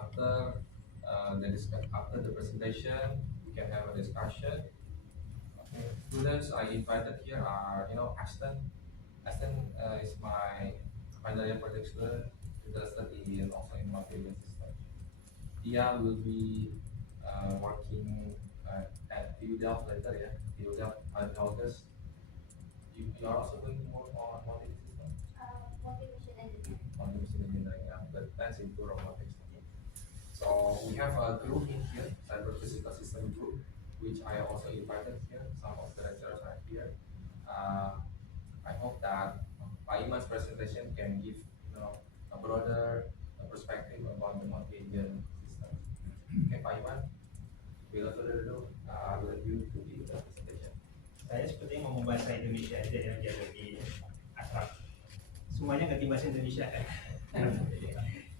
After after the presentation, we can have a discussion. Okay. Students I invited here are, Ashton. Ashton is my final year project student interested in also in multi-agent system. Dia will be working at UDELF later, yeah. UDELF in August. You are also going to work on multi-agent system. Multi-mission engineering. Multi-mission engineering, yeah. But that's into robotics. So we have a group in here, cyber physical system group, which I also invited here. Some of the lecturers are here. I hope that Pak Iman's presentation can give a broader perspective about the multi-agent system. Okay, Pak Iman, without further ado, I will let you to give the presentation. Saya sepertinya ngomong bahasa Indonesia aja yang dia lebih akrab. Semuanya ngerti bahasa Indonesia kan?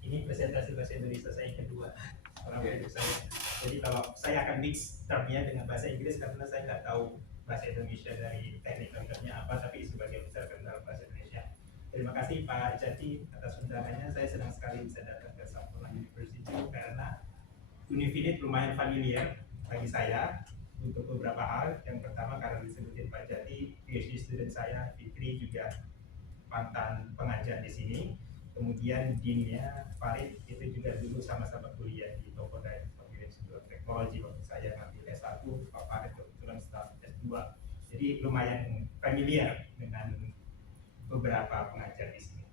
Ini presentasi bahasa Indonesia saya yang kedua selama hidup saya. Jadi kalau saya akan mix termnya dengan bahasa Inggris karena saya nggak tahu bahasa Indonesia dari technical termnya apa, tapi sebagai besar kenal bahasa Indonesia. Terima kasih Pak Jati atas undangannya. Saya senang sekali bisa datang ke Sampolan University karena Unifinit lumayan familiar bagi saya untuk beberapa hal. Yang pertama karena disebutin Pak Jati, PhD student saya Fikri juga mantan pengajar di sini. Kemudian deannya Farid itu juga dulu sama-sama kuliah di Tokopedia Institute of Technology waktu saya ngambil S1, Pak Farid kebetulan staf S2. Jadi lumayan familiar dengan beberapa pengajar di sini.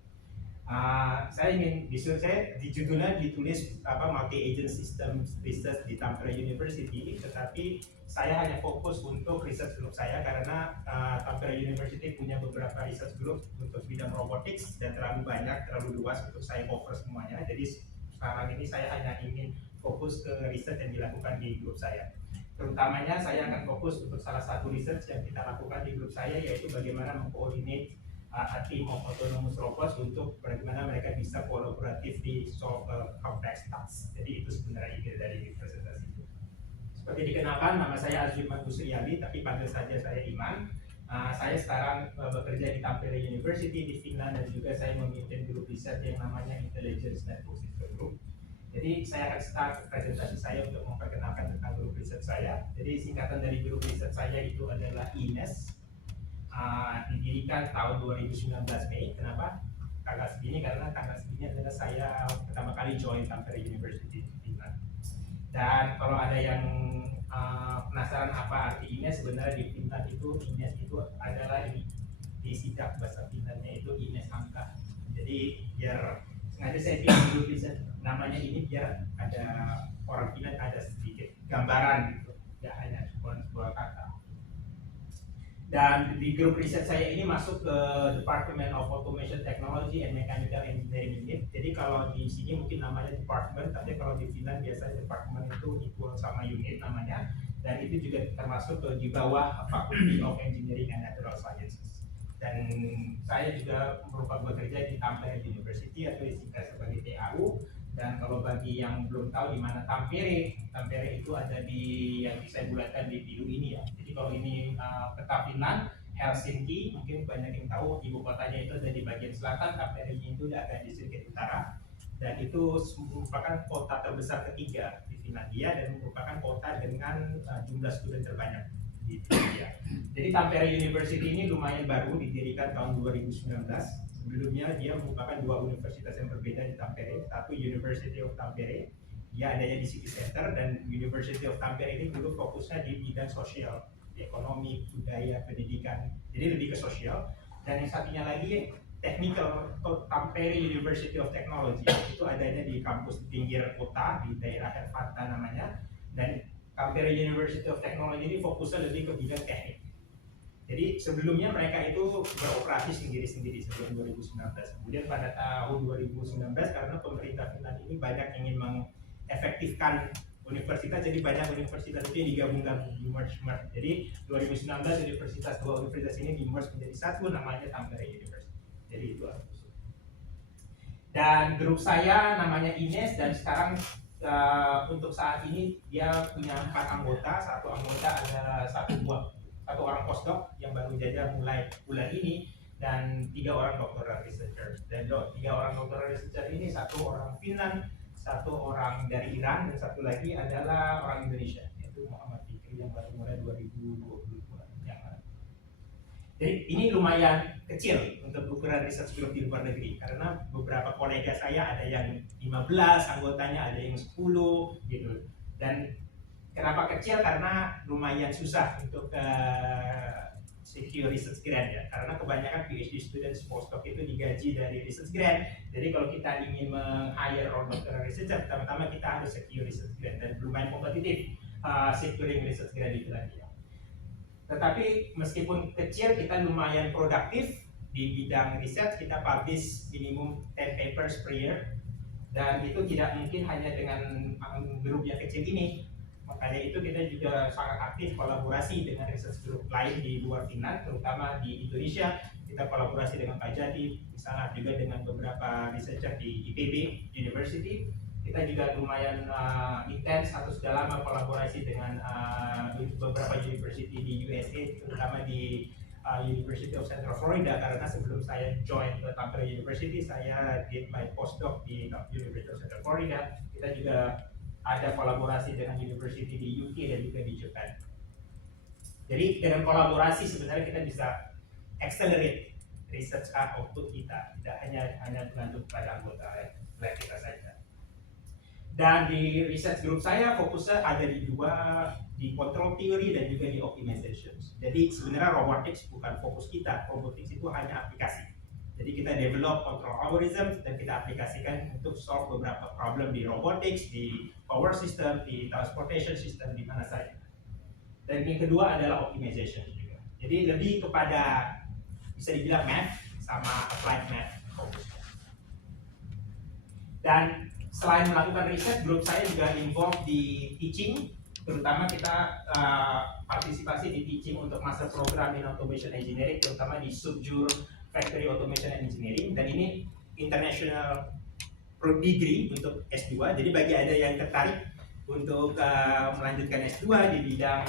Saya ingin di judulnya ditulis multi agent system research di Tampere University, tetapi saya hanya fokus untuk research group saya karena Tampere University punya beberapa research group untuk bidang robotics dan terlalu banyak, terlalu luas untuk saya cover semuanya. Jadi sekarang ini saya hanya ingin fokus ke research yang dilakukan di grup saya. Terutamanya saya akan fokus untuk salah satu research yang kita lakukan di grup saya, yaitu bagaimana mengkoordinate a team of autonomous robots untuk bagaimana mereka bisa kolaboratif di solve complex tasks. Jadi itu sebenarnya ide dari presentasi itu. Seperti dikenalkan, nama saya Azriman Busriali, tapi panggil saja saya Iman. Saya sekarang bekerja di Tampere University di Finland dan juga saya memimpin grup riset yang namanya Intelligence Network System Group. Jadi saya akan start presentasi saya untuk memperkenalkan tentang grup riset saya. Jadi singkatan dari grup riset saya itu adalah INES. Didirikan tahun 2019 Mei. Kenapa tanggal segini? Karena tanggal segini adalah saya pertama kali join Tampere University di Finland. Dan kalau ada yang penasaran apa arti INES, sebenarnya di Finland itu INES itu adalah di sidak bahasa Finlandnya itu INES angka. Jadi biar sengaja saya pilih dulu namanya ini biar ada orang Finland ada sedikit gambaran gitu, tidak hanya sebuah kata. Dan di grup riset saya ini masuk ke Department of Automation Technology and Mechanical Engineering Unit. Jadi kalau di sini mungkin namanya department, tapi kalau di Finland biasanya department itu equal sama unit namanya. Dan itu juga termasuk di bawah Faculty of Engineering and Natural Sciences. Dan saya juga merupakan bekerja di Tampere University atau disingkat sebagai TAU. Dan kalau bagi yang belum tahu di mana Tampere itu ada di yang saya bulatkan di biru ini ya. Jadi kalau ini peta Finland, Helsinki, mungkin banyak yang tahu ibu kotanya itu ada di bagian selatan, Tampere itu agak di sedikit utara. Dan itu merupakan kota terbesar ketiga di Finlandia dan merupakan kota dengan jumlah student terbanyak di Finlandia. Jadi Tampere University ini lumayan baru, didirikan tahun 2019. Sebelumnya dia merupakan dua universitas yang berbeda di Tampere. Satu University of Tampere, dia adanya di City Center, dan University of Tampere ini dulu fokusnya di bidang sosial, di ekonomi, budaya, pendidikan, jadi lebih ke sosial. Dan yang satunya lagi Technical Tampere University of Technology, itu adanya di kampus di pinggir kota di daerah Hervanta namanya. Dan Tampere University of Technology ini fokusnya lebih ke bidang teknik. Jadi sebelumnya mereka itu beroperasi sendiri-sendiri sebelum 2019. Kemudian pada tahun 2019 karena pemerintah Finland ini banyak ingin mengefektifkan universitas, jadi banyak universitas itu yang digabung-gabung di merge. Jadi 2019 dua universitas ini di merge menjadi satu, namanya Tampere University. Jadi itu dan grup saya namanya INES, dan sekarang untuk saat ini dia punya 4 anggota. Satu anggota adalah satu orang postdoc yang baru saja mulai bulan ini, dan 3 orang doctoral researcher. Dan 3 orang doctoral researcher ini, 1 orang Finland, satu orang dari Iran, dan satu lagi adalah orang Indonesia, yaitu Muhammad Fikri yang baru mulai 2022 yang lalu. Jadi ini lumayan kecil untuk ukuran research group di luar negeri, karena beberapa kolega saya ada yang 15 anggotanya, ada yang 10 gitu. Dan kenapa kecil? Karena lumayan susah untuk secure research grant ya, karena kebanyakan PhD students postdoc itu digaji dari research grant. Jadi kalau kita ingin meng-hire orang doctoral researcher, pertama-tama kita harus secure research grant, dan lumayan kompetitif securing research grant di Finlandia. Tetapi meskipun kecil, kita lumayan produktif di bidang research. Kita publish minimum 10 papers per year, dan itu tidak mungkin hanya dengan grup yang kecil ini. Makanya itu kita juga sangat aktif kolaborasi dengan research group lain di luar Finland, terutama di Indonesia. Kita kolaborasi dengan Pak Jati, misalnya juga dengan beberapa researcher di IPB University. Kita juga lumayan intens atau sudah lama kolaborasi dengan beberapa university di USA, terutama di University of Central Florida, karena sebelum saya join ke Tampere University, saya did my postdoc di University of Central Florida. Kita juga ada kolaborasi dengan university di UK dan juga di Jepang. Jadi dengan kolaborasi sebenarnya kita bisa accelerate research output kita, tidak hanya bergantung pada anggota lab kita saja. Dan di research group saya fokusnya ada di di control theory dan juga di optimization. Jadi sebenarnya robotics bukan fokus kita, robotics itu hanya aplikasi. Jadi kita develop control algorithm dan kita aplikasikan untuk solve beberapa problem di robotics, di power system, di transportation system, di mana saja. Dan yang kedua adalah optimization juga. Jadi lebih kepada bisa dibilang math sama applied math fokusnya. Dan selain melakukan riset, grup saya juga involved di teaching, terutama kita partisipasi di teaching untuk master program in automation engineering, terutama di subjur factory automation engineering, dan ini international pro degree untuk S2. Jadi bagi ada yang tertarik untuk melanjutkan S2 di bidang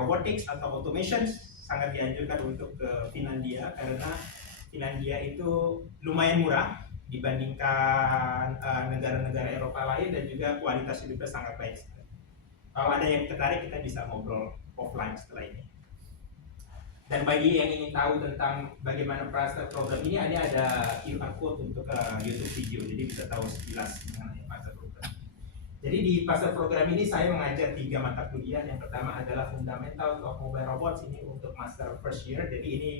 robotics atau automation, sangat dianjurkan untuk ke Finlandia, karena Finlandia itu lumayan murah dibandingkan negara-negara Eropa lain, dan juga kualitas hidupnya sangat baik. Kalau ada yang tertarik, kita bisa ngobrol offline setelah ini. Dan bagi yang ingin tahu tentang bagaimana master program ini, ada QR code untuk YouTube video, jadi bisa tahu sekilas mengenai master program. Jadi di master program ini saya mengajar 3 mata kuliah. Yang pertama adalah Fundamentals of Mobile Robots, ini untuk master first year. Jadi ini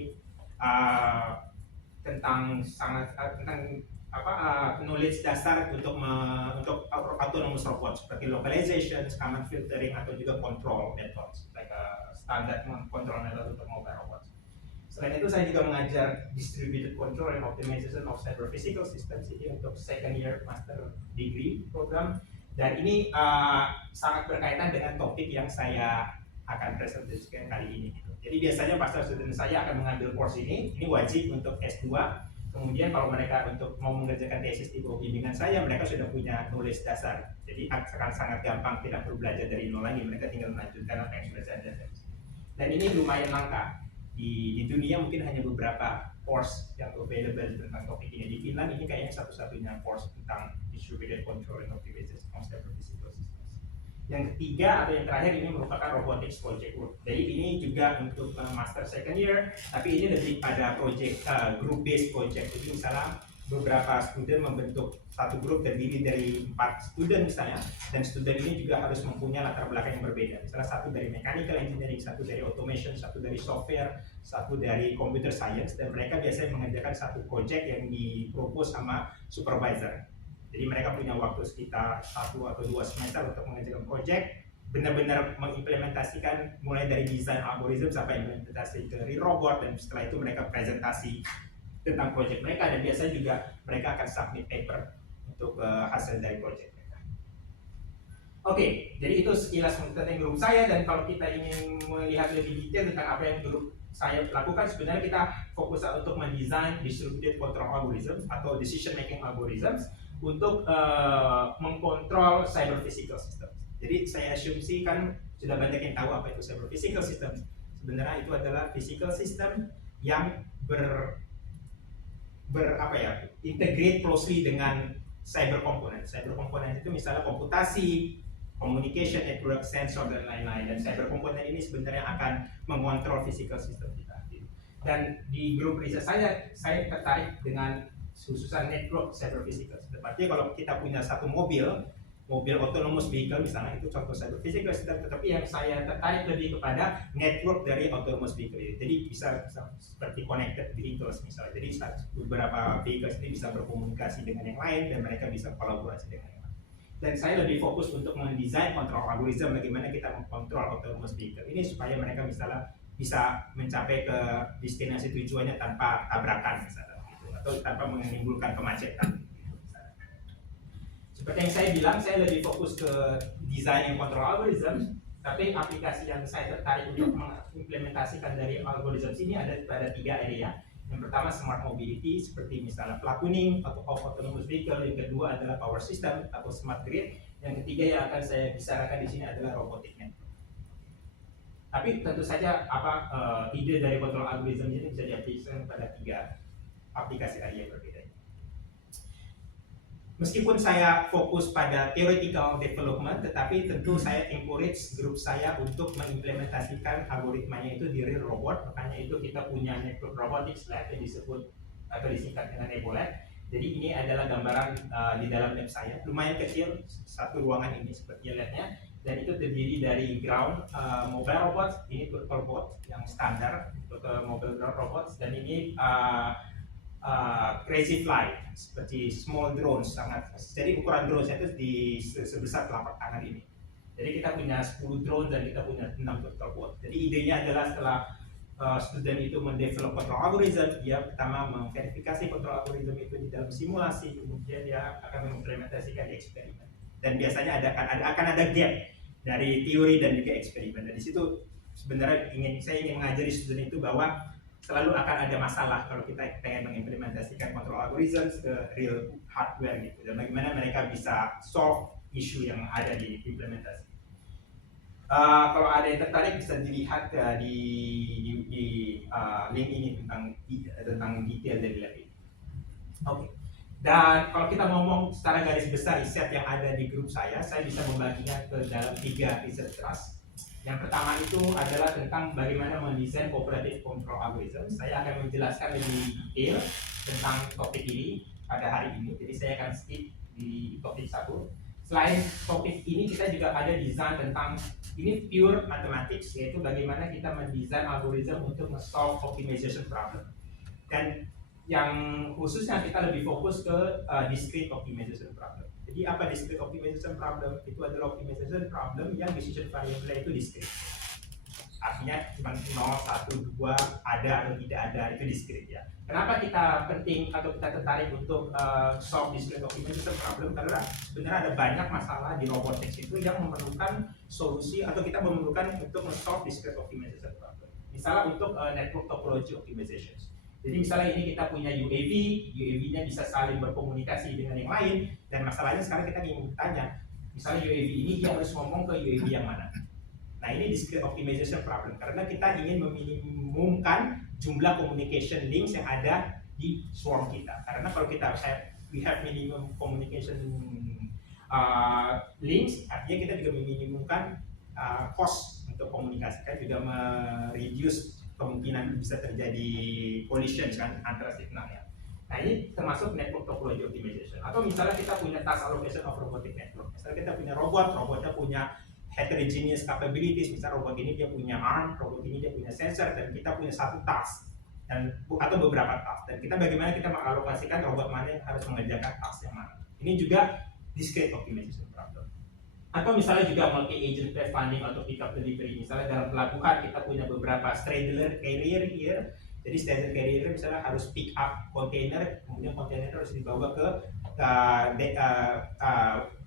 tentang knowledge dasar untuk autonomous robot, seperti localization, command filtering, atau juga control methods, like standard control method untuk mobile robots. Selain itu saya juga mengajar distributed control and optimization of cyber physical systems, ini untuk second year master degree program, dan ini sangat berkaitan dengan topik yang saya akan presentasikan kali ini. Jadi biasanya master student saya akan mengambil course ini wajib untuk S2. Kemudian kalau mereka untuk mau mengerjakan tesis di bawah bimbingan saya, mereka sudah punya knowledge dasar. Jadi akan sangat gampang, tidak perlu belajar dari nol lagi, mereka tinggal melanjutkan apa yang sudah saya ajarkan. Dan ini lumayan langka. Di dunia mungkin hanya beberapa course yang available tentang topik ini. Di Finland ini kayaknya satu-satunya course tentang distributed control and optimization of cyber physical systems. Yang ketiga atau yang terakhir ini merupakan robotics project work. Jadi ini juga untuk master second year, tapi ini lebih pada project group based project. Jadi misalnya beberapa student membentuk satu grup terdiri dari 4 student misalnya, dan student ini juga harus mempunyai latar belakang yang berbeda. Misalnya satu dari mechanical engineering, satu dari automation, satu dari software, satu dari computer science, dan mereka biasanya mengerjakan satu project yang dipropose sama supervisor. Jadi mereka punya waktu sekitar 1 atau 2 semester untuk mengerjakan project, benar-benar mengimplementasikan mulai dari desain algoritma sampai implementasi dari robot, dan setelah itu mereka presentasi tentang project mereka, dan biasanya juga mereka akan submit paper untuk hasil dari project mereka. Oke, jadi itu sekilas tentang grup saya, dan kalau kita ingin melihat lebih detail tentang apa yang grup saya lakukan, sebenarnya kita fokus untuk mendesain distributed control algorithms atau decision making algorithms untuk mengkontrol cyber physical systems. Jadi saya asumsi kan sudah banyak yang tahu apa itu cyber physical systems. Sebenarnya itu adalah physical system yang integrate closely dengan cyber component. Cyber component itu misalnya komputasi, communication network, sensor dan lain-lain. Dan cyber component ini sebenarnya akan mengontrol physical system kita. Dan di grup riset saya tertarik dengan khususan network cyber physical. Tepatnya kalau kita punya satu mobil autonomous vehicle misalnya, itu contoh cyber physical system, tetapi yang saya tertarik lebih kepada network dari autonomous vehicle itu. Jadi bisa seperti connected vehicles misalnya. Jadi beberapa vehicles ini bisa berkomunikasi dengan yang lain dan mereka bisa kolaborasi dengan yang lain. Dan saya lebih fokus untuk mendesain kontrol algoritma bagaimana kita mengkontrol autonomous vehicle ini supaya mereka misalnya bisa mencapai ke destinasi tujuannya tanpa tabrakan misalnya, gitu, atau tanpa menimbulkan kemacetan. Seperti yang saya bilang, saya lebih fokus ke desain yang kontrol algoritma, tapi aplikasi yang saya tertarik untuk mengimplementasikan dari algoritma ini ada pada 3 area. Yang pertama smart mobility, seperti misalnya platooning atau autonomous vehicle. Yang kedua adalah power system atau smart grid. Yang ketiga yang akan saya bicarakan di sini adalah robotic network. Tapi tentu saja ide dari kontrol algoritma ini bisa diaplikasikan pada 3 aplikasi area yang berbeda. Meskipun saya fokus pada theoretical development, tetapi tentu saya encourage grup saya untuk mengimplementasikan algoritmanya itu di real robot. Makanya itu kita punya network robotics lab yang disebut atau disingkat dengan NEBOLab. Jadi ini adalah gambaran di dalam lab saya. Lumayan kecil, satu ruangan ini seperti labnya. Dan itu terdiri dari ground mobile robots, ini turtle bot yang standar untuk mobile ground robots, dan ini crazy fly seperti small drones sangat. Jadi ukuran drones itu sebesar telapak tangan ini. Jadi kita punya 10 drone dan kita punya 6 turtle bot. Jadi idenya adalah setelah student itu mendevelop control algorithm, dia pertama memverifikasi control algorithm itu di dalam simulasi, kemudian dia akan mengimplementasikan di eksperimen. Dan biasanya akan ada gap dari teori dan juga eksperimen. Dan di situ sebenarnya saya ingin mengajari student itu bahwa selalu akan ada masalah kalau kita pengen mengimplementasikan kontrol algoritma ke real hardware gitu, dan bagaimana mereka bisa solve isu yang ada di implementasi. Kalau ada yang tertarik bisa dilihat di link ini tentang detail dari lab ini. Oke. Dan kalau kita ngomong secara garis besar riset yang ada di grup saya bisa membaginya ke dalam 3 research thrust. Yang pertama itu adalah tentang bagaimana mendesain cooperative control algorithm. Saya akan menjelaskan lebih detail tentang topik ini pada hari ini. Jadi saya akan skip di topik 1. Selain topik ini kita juga ada desain tentang ini pure mathematics, yaitu bagaimana kita mendesain algoritma untuk solve optimization problem. Dan yang khususnya kita lebih fokus ke discrete optimization problem. Jadi apa discrete optimization problem? Itu adalah optimization problem yang decision variable itu discrete. Artinya cuma 0, 1, 2, ada atau tidak ada, itu discrete ya. Kenapa kita penting atau kita tertarik untuk solve discrete optimization problem? Karena sebenarnya ada banyak masalah di robotics itu yang memerlukan solusi atau kita memerlukan untuk solve discrete optimization problem. Misalnya untuk network topology optimization. Jadi misalnya ini kita punya UAV-nya bisa saling berkomunikasi dengan yang lain, dan masalahnya sekarang kita ingin bertanya, misalnya UAV ini dia harus ngomong ke UAV yang mana? Nah ini discrete optimization problem, karena kita ingin meminimumkan jumlah communication links yang ada di swarm kita. Karena kalau we have minimum communication links, artinya kita juga meminimumkan cost untuk komunikasi, kan juga mereduce kemungkinan bisa terjadi collision kan antara signalnya. Nah ini termasuk network topology optimization. Atau misalnya kita punya task allocation of robotic network. Misalnya kita punya robotnya punya heterogeneous capabilities. Misalnya robot ini dia punya arm, robot ini dia punya sensor, dan kita punya satu task atau beberapa task. Dan bagaimana kita mengalokasikan robot mana yang harus mengerjakan task yang mana. Ini juga discrete optimization problem. Atau misalnya juga multi-agent freight funding atau pick-up delivery. Misalnya dalam pelabuhan kita punya beberapa straddler carrier here. Jadi straddler carrier misalnya harus pick up kontainer, kemudian kontainer harus dibawa ke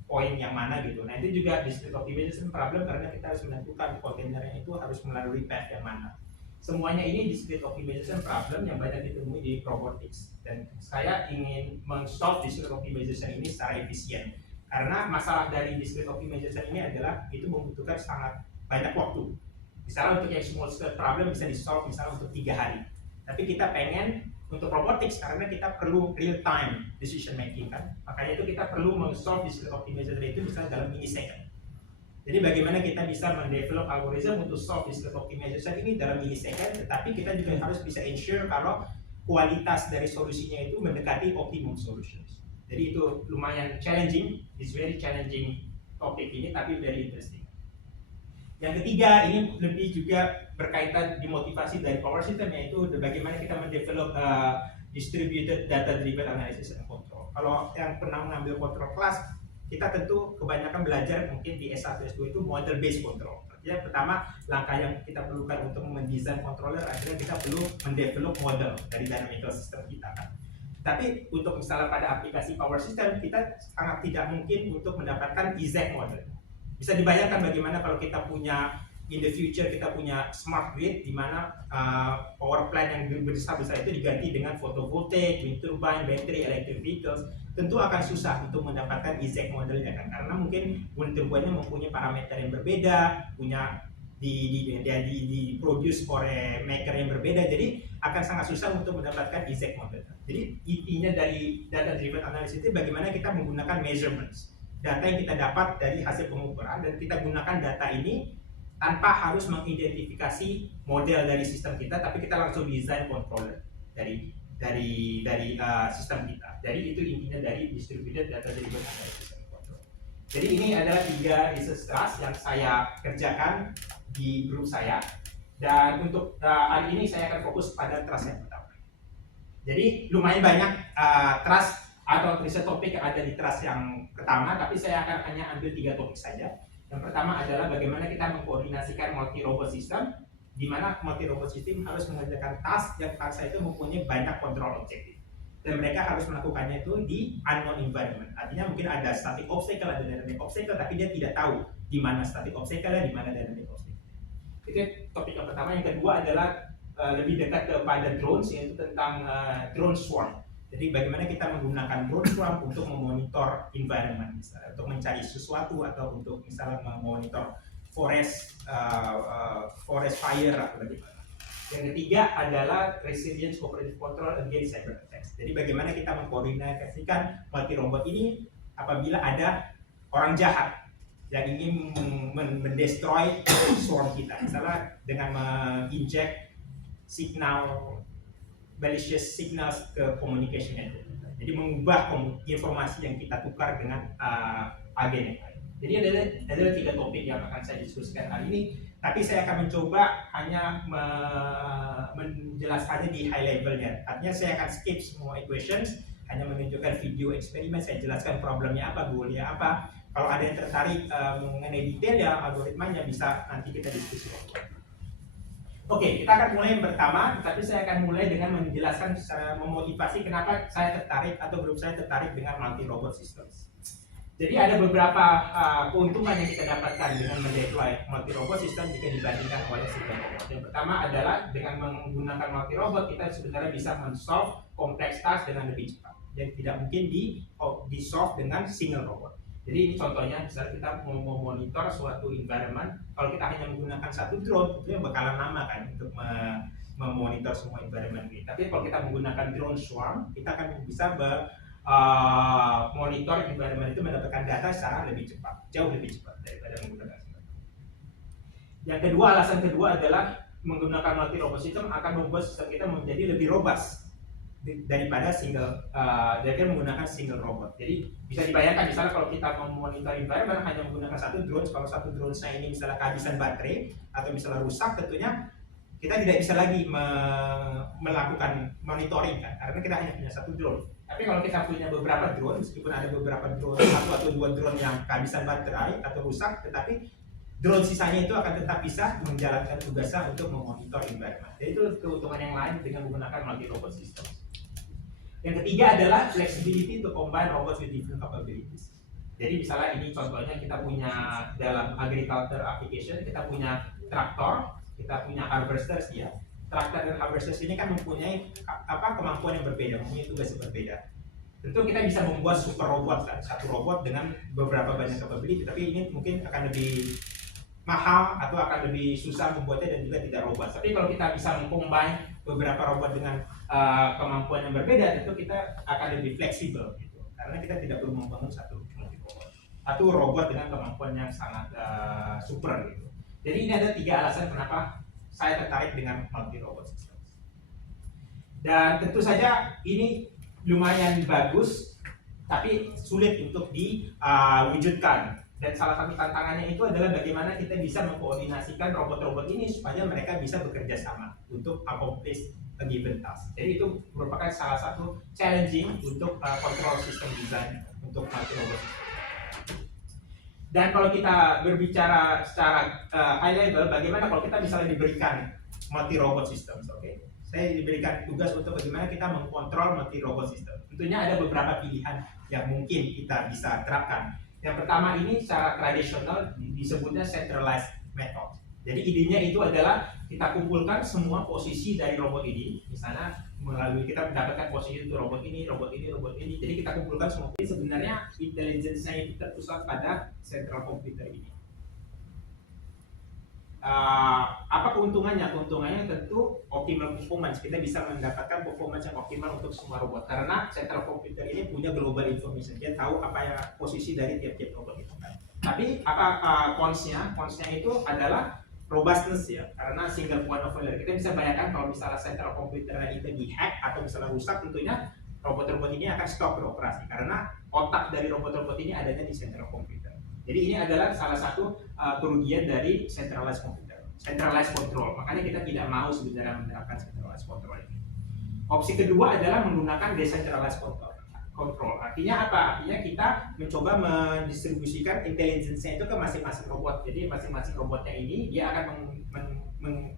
poin yang mana gitu. Nah itu juga discrete optimization problem karena kita harus menentukan kontainernya itu harus melalui path yang mana. Semuanya ini discrete optimization problem yang banyak ditemui di robotics. Dan saya ingin men-solve discrete optimization ini secara efisien. Karena masalah dari discrete optimization ini adalah itu membutuhkan sangat banyak waktu. Misalnya untuk yang small scale problem bisa di-solve misalnya untuk 3 hari. Tapi kita pengen untuk robotics karena kita perlu real time decision making kan, makanya itu kita perlu solve discrete optimizer itu misalnya dalam millisecond. Jadi bagaimana kita bisa mendevelop algoritma untuk solve discrete optimization ini dalam millisecond, tetapi kita juga harus bisa ensure kalau kualitas dari solusinya itu mendekati optimum solutions. Jadi itu lumayan challenging, it's very challenging topik ini, tapi very interesting. Yang ketiga ini lebih juga berkaitan dimotivasi dari power system, yaitu bagaimana kita mendevelop distributed data driven analysis and control. Kalau yang pernah mengambil control class, kita tentu kebanyakan belajar mungkin di S1, S2 itu model based control. Artinya pertama langkah yang kita perlukan untuk mendesain controller adalah kita perlu mendevelop model dari dynamical system kita kan. Tapi untuk misalnya pada aplikasi power system kita sangat tidak mungkin untuk mendapatkan exact model. Bisa dibayangkan bagaimana kalau kita punya in the future kita punya smart grid di mana power plant yang besar-besar itu diganti dengan photovoltaic, wind turbine, battery, electric vehicles, tentu akan susah untuk mendapatkan exact modelnya kan, karena mungkin wind turbine mempunyai parameter yang berbeda, punya di produce oleh maker yang berbeda, jadi akan sangat susah untuk mendapatkan exact model. Jadi intinya dari data driven analysis itu bagaimana kita menggunakan measurements, data yang kita dapat dari hasil pengukuran, dan kita gunakan data ini tanpa harus mengidentifikasi model dari sistem kita, tapi kita langsung desain controller dari sistem kita. Jadi itu intinya dari distributed data driven analysis and control. Jadi ini adalah 3 research task yang saya kerjakan di grup saya, dan untuk hari ini saya akan fokus pada trust yang pertama. Jadi lumayan banyak trust atau riset topik yang ada di trust yang pertama, tapi saya akan hanya ambil 3 topik saja. Yang pertama adalah bagaimana kita mengkoordinasikan multi-robot system, di mana multi-robot system harus mengerjakan task yang task itu mempunyai banyak kontrol objektif. Dan mereka harus melakukannya itu di unknown environment. Artinya mungkin ada static obstacle, ada dynamic obstacle, tapi dia tidak tahu di mana static obstacle dan di mana dynamic obstacle. Itu topik yang pertama. Yang kedua adalah lebih dekat kepada drones, yaitu tentang drone swarm. Jadi bagaimana kita menggunakan drone swarm untuk memonitor environment, misalnya untuk mencari sesuatu atau untuk misalnya memonitor forest fire atau bagaimana. Yang ketiga adalah resilience cooperative control against cyber attacks. Jadi bagaimana kita mengkoordinasikan multi robot ini apabila ada orang jahat yang ingin mendestroy swarm kita, misalnya dengan menginjek signal malicious signals ke communication network. Jadi mengubah informasi yang kita tukar dengan agen yang lain. Jadi ada 3 topik yang akan saya diskusikan hari ini, tapi saya akan mencoba hanya menjelaskannya di high levelnya. Artinya saya akan skip semua equations, hanya menunjukkan video eksperimen, saya jelaskan problemnya apa, goalnya apa. Kalau ada yang tertarik mengenai detail ya algoritmanya, bisa nanti kita diskusikan. Oke, kita akan mulai yang pertama, tapi saya akan mulai dengan menjelaskan secara memotivasi kenapa saya tertarik atau grup saya tertarik dengan multi-robot systems. Jadi ada beberapa keuntungan yang kita dapatkan dengan mendeploy multi-robot system jika dibandingkan oleh single robot. Yang pertama adalah dengan menggunakan multi-robot kita sebenarnya bisa men-solve kompleks task dengan lebih cepat, dan tidak mungkin di-solve dengan single robot. Jadi ini contohnya, misalnya kita mau memonitor suatu environment, kalau kita hanya menggunakan satu drone, itu yang bakalan lama kan untuk memonitor semua environment ini. Tapi kalau kita menggunakan drone swarm, kita akan bisa monitor environment itu, mendapatkan data secara lebih cepat, jauh lebih cepat daripada menggunakan single. Yang kedua, alasan kedua adalah menggunakan multi-robot system akan membuat sistem kita menjadi lebih robust daripada menggunakan single robot. Jadi bisa dibayangkan misalnya kalau kita memonitor environment hanya menggunakan satu drone, kalau satu drone saya ini misalnya kehabisan baterai atau misalnya rusak, tentunya kita tidak bisa lagi melakukan monitoring kan, karena kita hanya punya satu drone. Tapi kalau kita punya beberapa drone, meskipun ada beberapa drone, 1 atau 2 drone yang kehabisan baterai atau rusak, tetapi drone sisanya itu akan tetap bisa menjalankan tugasnya untuk memonitor environment. Jadi itu keuntungan yang lain dengan menggunakan multi-robot system. Yang ketiga adalah flexibility to combine robots with different capabilities. Jadi misalnya ini contohnya kita punya dalam agriculture application, kita punya traktor, kita punya harvesters ya. Traktor dan harvesters ini kan mempunyai kemampuan yang berbeda, mempunyai tugas yang berbeda. Tentu kita bisa membuat super robot kan, satu robot dengan beberapa banyak capability, tapi ini mungkin akan lebih mahal atau akan lebih susah membuatnya dan juga tidak robust. Tapi kalau kita bisa mengcombine beberapa robot dengan kemampuan yang berbeda, tentu kita akan lebih fleksibel gitu. Karena kita tidak perlu membangun satu robot dengan kemampuan yang sangat super gitu. Jadi ini ada 3 alasan kenapa saya tertarik dengan multi robot system. Dan tentu saja ini lumayan bagus, tapi sulit untuk diwujudkan. Dan salah satu tantangannya itu adalah bagaimana kita bisa mengkoordinasikan robot-robot ini supaya mereka bisa bekerja sama untuk accomplish a given task. Jadi itu merupakan salah satu challenging untuk control system design untuk multi robot system. Dan kalau kita berbicara secara high level, bagaimana kalau kita misalnya diberikan multi robot system, oke? Saya diberikan tugas untuk bagaimana kita mengkontrol multi robot system. Tentunya ada beberapa pilihan yang mungkin kita bisa terapkan. Yang pertama ini secara tradisional disebutnya centralized method. Jadi idenya itu adalah kita kumpulkan semua posisi dari robot ini, misalnya melalui kita mendapatkan posisi untuk robot ini, robot ini, robot ini. Jadi kita kumpulkan semua. Jadi sebenarnya intelligence-nya itu terpusat pada central computer ini. Apa keuntungannya? Keuntungannya tentu optimal performance. Kita bisa mendapatkan performance yang optimal untuk semua robot karena central computer ini punya global information. Dia tahu apa yang posisi dari tiap-tiap robot itu kan. Tapi apa cons-nya? Cons-nya itu adalah robustness ya, karena single point of failure. Kita bisa bayangkan kalau misalnya central computer itu dihack atau misalnya rusak, tentunya robot-robot ini akan stop beroperasi karena otak dari robot-robot ini adanya di central computer. Jadi ini adalah salah satu kerugian dari centralized control. Makanya kita tidak mau sebenarnya menerapkan centralized control ini. Opsi kedua adalah menggunakan decentralized control. Artinya apa? Artinya kita mencoba mendistribusikan intelligence-nya itu ke masing-masing robot. Jadi masing-masing robotnya ini dia akan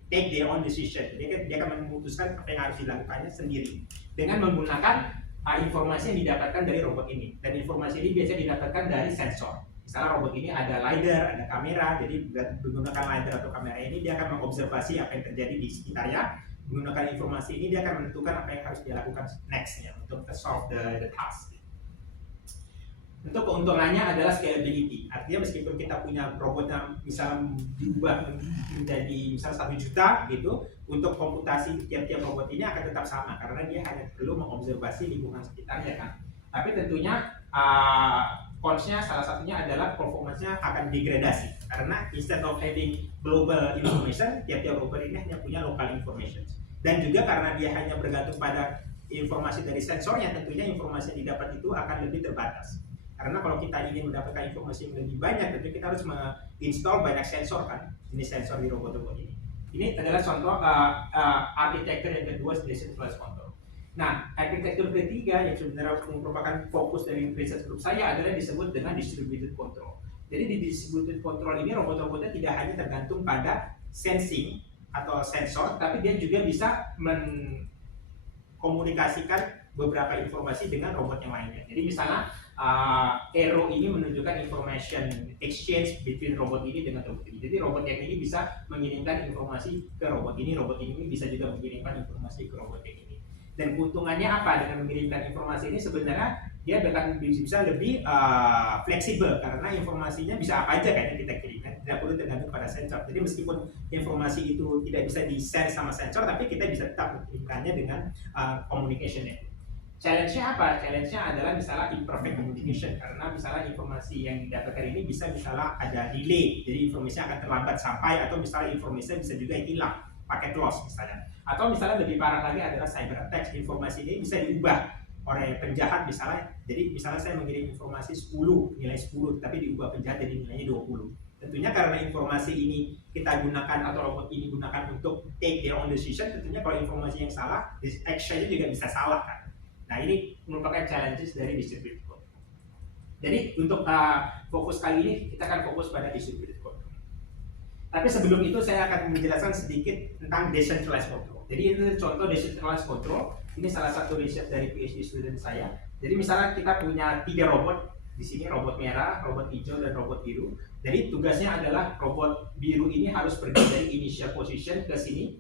take their own decision. Jadi dia akan memutuskan apa yang harus dilakukannya sendiri dengan menggunakan informasi yang didapatkan dari robot ini. Dan informasi ini biasanya didapatkan dari sensor. Misalnya robot ini ada LiDAR, ada kamera, jadi menggunakan LiDAR atau kamera ini dia akan mengobservasi apa yang terjadi di sekitarnya. Menggunakan informasi ini dia akan menentukan apa yang harus dia lakukan next-nya untuk solve the task. Untuk keuntungannya adalah scalability. Artinya meskipun kita punya robot yang misalnya diubah menjadi misalnya 1 juta gitu, untuk komputasi tiap-tiap robot ini akan tetap sama karena dia hanya perlu mengobservasi lingkungan sekitarnya kan. Tapi tentunya cons-nya salah satunya adalah performance-nya akan degradasi karena instead of having global information, tiap-tiap robot ini hanya punya local information. Dan juga karena dia hanya bergantung pada informasi dari sensornya, tentunya informasi yang didapat itu akan lebih terbatas. Karena kalau kita ingin mendapatkan informasi yang lebih banyak, tentu kita harus menginstall banyak sensor kan, jenis sensor di robot-robot ini. Ini adalah contoh arsitektur yang kedua, decentralized control. Nah, arsitektur ketiga yang sebenarnya merupakan fokus dari riset grup saya adalah disebut dengan distributed control. Jadi di distributed control ini robot-robotnya tidak hanya tergantung pada sensing atau sensor, tapi dia juga bisa mengkomunikasikan beberapa informasi dengan robot yang lainnya. Jadi misalnya arrow ini menunjukkan information exchange between robot ini dengan robot ini. Jadi robot yang ini bisa mengirimkan informasi ke robot ini bisa juga mengirimkan informasi ke robot yang ini. Dan keuntungannya apa dengan mengirimkan informasi ini? Sebenarnya dia akan bisa lebih fleksibel karena informasinya bisa apa aja kan yang kita kirimkan, tidak perlu tergantung pada sensor. Jadi meskipun informasi itu tidak bisa di-sense sama sensor, tapi kita bisa tetap mengirimkannya dengan communication-nya. Challenge-nya apa? Challenge-nya adalah misalnya imperfect communication karena misalnya informasi yang didapatkan ini bisa misalnya ada delay, jadi informasinya akan terlambat sampai, atau misalnya informasinya bisa juga hilang, paket loss misalnya. Atau misalnya lebih parah lagi adalah cyber attack, informasi ini bisa diubah oleh penjahat misalnya. Jadi misalnya saya mengirim informasi 10, nilai 10, tapi diubah penjahat jadi nilainya 20. Tentunya karena informasi ini kita gunakan atau robot ini gunakan untuk take their own decision, tentunya kalau informasi yang salah, action-nya juga bisa salah kan. Nah ini merupakan challenges dari distributed control. Jadi untuk fokus kali ini kita akan fokus pada distributed control. Tapi sebelum itu saya akan menjelaskan sedikit tentang decentralized control. Jadi ini contoh decentralized control. Ini salah satu riset dari PhD student saya. Jadi misalnya kita punya 3 robot di sini, robot merah, robot hijau, dan robot biru. Jadi tugasnya adalah robot biru ini harus pergi dari initial position ke sini,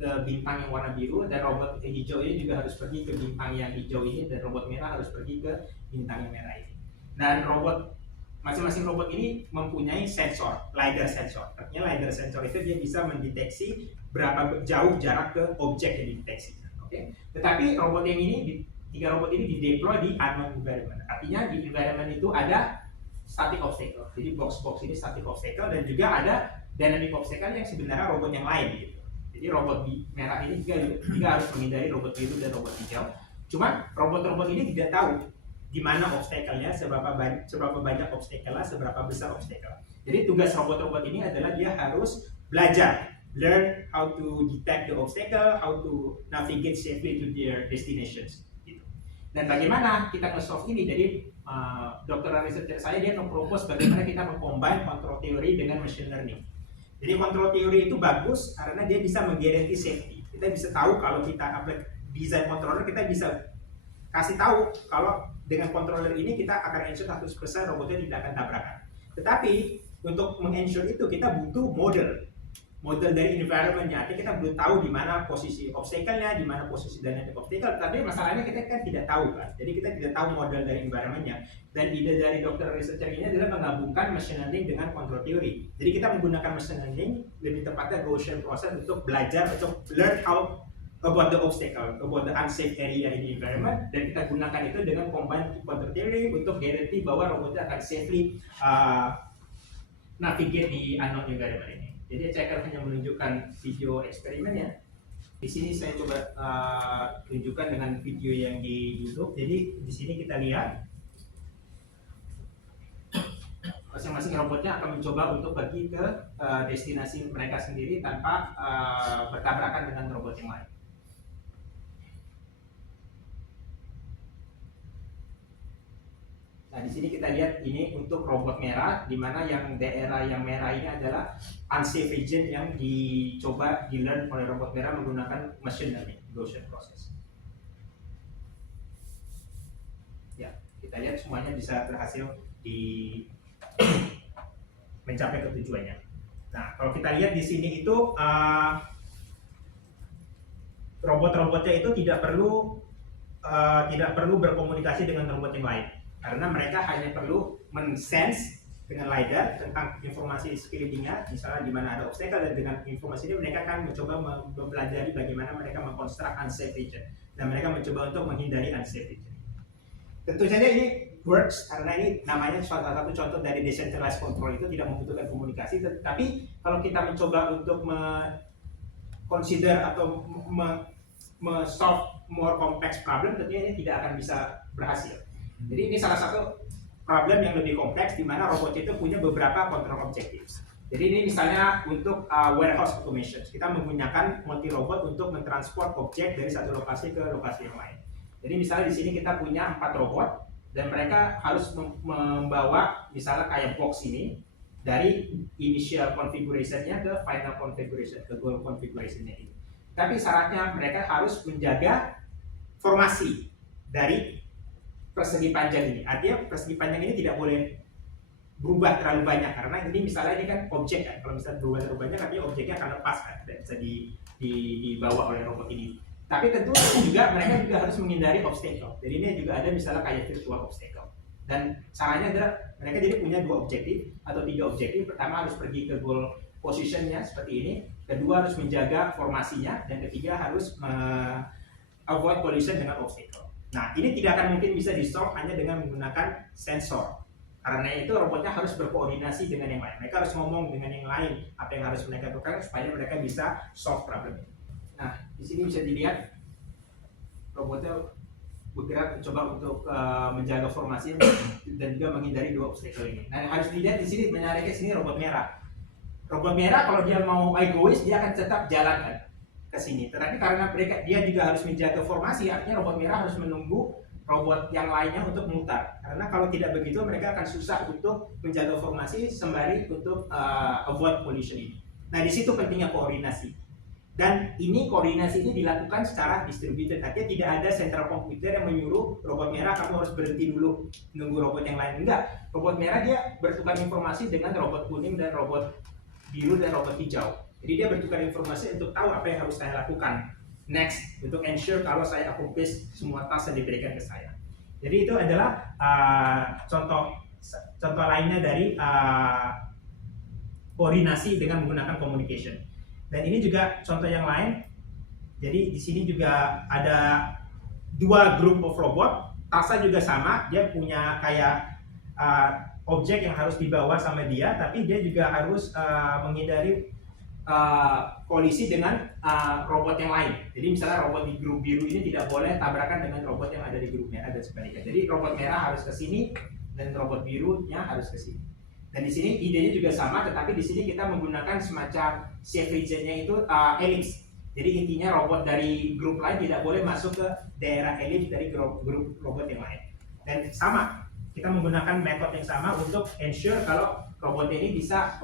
ke bintang yang warna biru, dan robot hijau ini juga harus pergi ke bintang yang hijau ini, dan robot merah harus pergi ke bintang yang merah ini. Dan robot masing-masing robot ini mempunyai sensor, lidar sensor. Artinya lidar sensor itu dia bisa mendeteksi berapa jauh jarak ke objek yang dideteksi. Oke. Tetapi robot yang ini, tiga robot ini dideploy di unknown environment. Artinya di environment itu ada static obstacle. Jadi box-box ini static obstacle, dan juga ada dynamic obstacle yang sebenarnya robot yang lain gitu. Jadi robot merah ini juga harus menghindari robot biru dan robot hijau. Cuman robot-robot ini tidak tahu di mana obstacle-nya, seberapa banyak obstacle-nya, seberapa besar obstacle. Jadi tugas robot-robot ini adalah dia harus belajar, learn how to detect the obstacle, how to navigate safely to their destinations. Gitu. Dan bagaimana kita nge-solve ini? Jadi doktoral researcher saya dia nge-propose bagaimana kita meng-combine control theory dengan machine learning. Jadi control theory itu bagus karena dia bisa menggaranti safety. Kita bisa tahu kalau kita desain controller, kita bisa kasih tahu kalau dengan controller ini kita akan ensure 100% robotnya tidak akan tabrakan. Tetapi untuk meng-ensure itu kita butuh model dari environment-nya. Artinya kita belum tahu di mana posisi obstacle-nya, di mana posisi dynamic obstacle. Tapi masalahnya kita kan tidak tahu kan. Jadi kita tidak tahu model dari environment-nya. Dan ide dari dokter researcher ini adalah menggabungkan machine learning dengan control theory. Jadi kita menggunakan machine learning, lebih tepatnya Gaussian process, untuk belajar, untuk learn how about the obstacle, about the unsafe area in the environment, dan kita gunakan itu dengan combine control theory untuk guarantee bahwa robotnya akan safely navigate di unknown environment ini. Jadi saya akan hanya menunjukkan video eksperimennya. Di sini saya coba tunjukkan dengan video yang di YouTube. Jadi di sini kita lihat masing-masing robotnya akan mencoba untuk pergi ke destinasi mereka sendiri tanpa bertabrakan dengan robot yang lain. Nah, di sini kita lihat ini untuk robot merah, di mana yang daerah yang merah ini adalah unsafe region yang dicoba di-learn oleh robot merah menggunakan machine learning, Gaussian process. Ya, kita lihat semuanya bisa berhasil mencapai ke tujuannya. Nah, kalau kita lihat di sini itu robot-robotnya itu tidak perlu berkomunikasi dengan robot yang lain. Karena mereka hanya perlu men-sense dengan lidar tentang informasi sekelilingnya, misalnya di mana ada obstacle, dan dengan informasi ini mereka akan mencoba mempelajari bagaimana mereka mengkonstruk unsafe region, dan mereka mencoba untuk menghindari unsafe region. Tentu saja ini works karena ini namanya salah satu contoh dari decentralized control, itu tidak membutuhkan komunikasi. Tetapi kalau kita mencoba untuk consider atau solve more complex problem, tentunya ini tidak akan bisa berhasil. Jadi ini salah satu problem yang lebih kompleks, di mana robot itu punya beberapa control objectives. Jadi ini misalnya untuk warehouse automation, kita menggunakan multi robot untuk mentransport objek dari satu lokasi ke lokasi yang lain. Jadi misalnya di sini kita punya 4 robot, dan mereka harus membawa misalnya kayak box ini dari initial configuration-nya ke final configuration, ke goal configuration-nya ini. Tapi syaratnya mereka harus menjaga formasi dari persegi panjang ini. Artinya persegi panjang ini tidak boleh berubah terlalu banyak, karena ini misalnya ini kan objek kan. Kalau misalnya berubah terlalu banyak, artinya objeknya akan lepas kan, tidak bisa dibawa oleh robot ini. Tapi tentu juga mereka juga harus menghindari obstacle. Jadi ini juga ada misalnya kayak virtual obstacle. Dan caranya adalah mereka jadi punya 2 objektif atau 3 objektif. Pertama harus pergi ke goal positionnya seperti ini. Kedua harus menjaga formasinya, dan ketiga harus avoid collision dengan obstacle. Nah, ini tidak akan mungkin bisa di-solve hanya dengan menggunakan sensor. Karena itu robotnya harus berkoordinasi dengan yang lain. Mereka harus ngomong dengan yang lain apa yang harus mereka lakukan supaya mereka bisa solve problem ini. Nah, di sini bisa dilihat robotnya bergerak mencoba untuk menjaga formasi dan juga menghindari 2 obstacle ini. Nah, harus dilihat di sini, menariknya sini robot merah. Robot merah kalau dia mau egois, dia akan tetap jalan ke sini. Tetapi karena dia juga harus menjaga formasi, artinya robot merah harus menunggu robot yang lainnya untuk memutar. Karena kalau tidak begitu, mereka akan susah untuk menjaga formasi sembari untuk avoid collision ini. Nah, di situ pentingnya koordinasi. Dan ini koordinasi ini dilakukan secara distributed. Artinya tidak ada central computer yang menyuruh robot merah kamu harus berhenti dulu nunggu robot yang lain. Enggak. Robot merah dia bertukar informasi dengan robot kuning dan robot biru dan robot hijau. Jadi dia bertukar informasi untuk tahu apa yang harus saya lakukan next, untuk ensure kalau saya accomplish semua task yang diberikan ke saya. Jadi itu adalah contoh contoh lainnya dari koordinasi dengan menggunakan communication. Dan ini juga contoh yang lain. Jadi di sini juga ada dua group of robot. Tasnya juga sama, dia punya kayak objek yang harus dibawa sama dia, tapi dia juga harus menghindari kolisi dengan robot yang lain. Jadi misalnya robot di grup biru ini tidak boleh tabrakan dengan robot yang ada di grup merah dan sebaliknya. Jadi robot merah harus ke sini dan robot birunya harus ke sini. Dan di sini idenya juga sama, tetapi di sini kita menggunakan semacam shape region-nya itu ellipse. Jadi intinya robot dari grup lain tidak boleh masuk ke daerah ellipse dari grup robot yang lain. Dan sama, kita menggunakan metode yang sama untuk ensure kalau robot ini bisa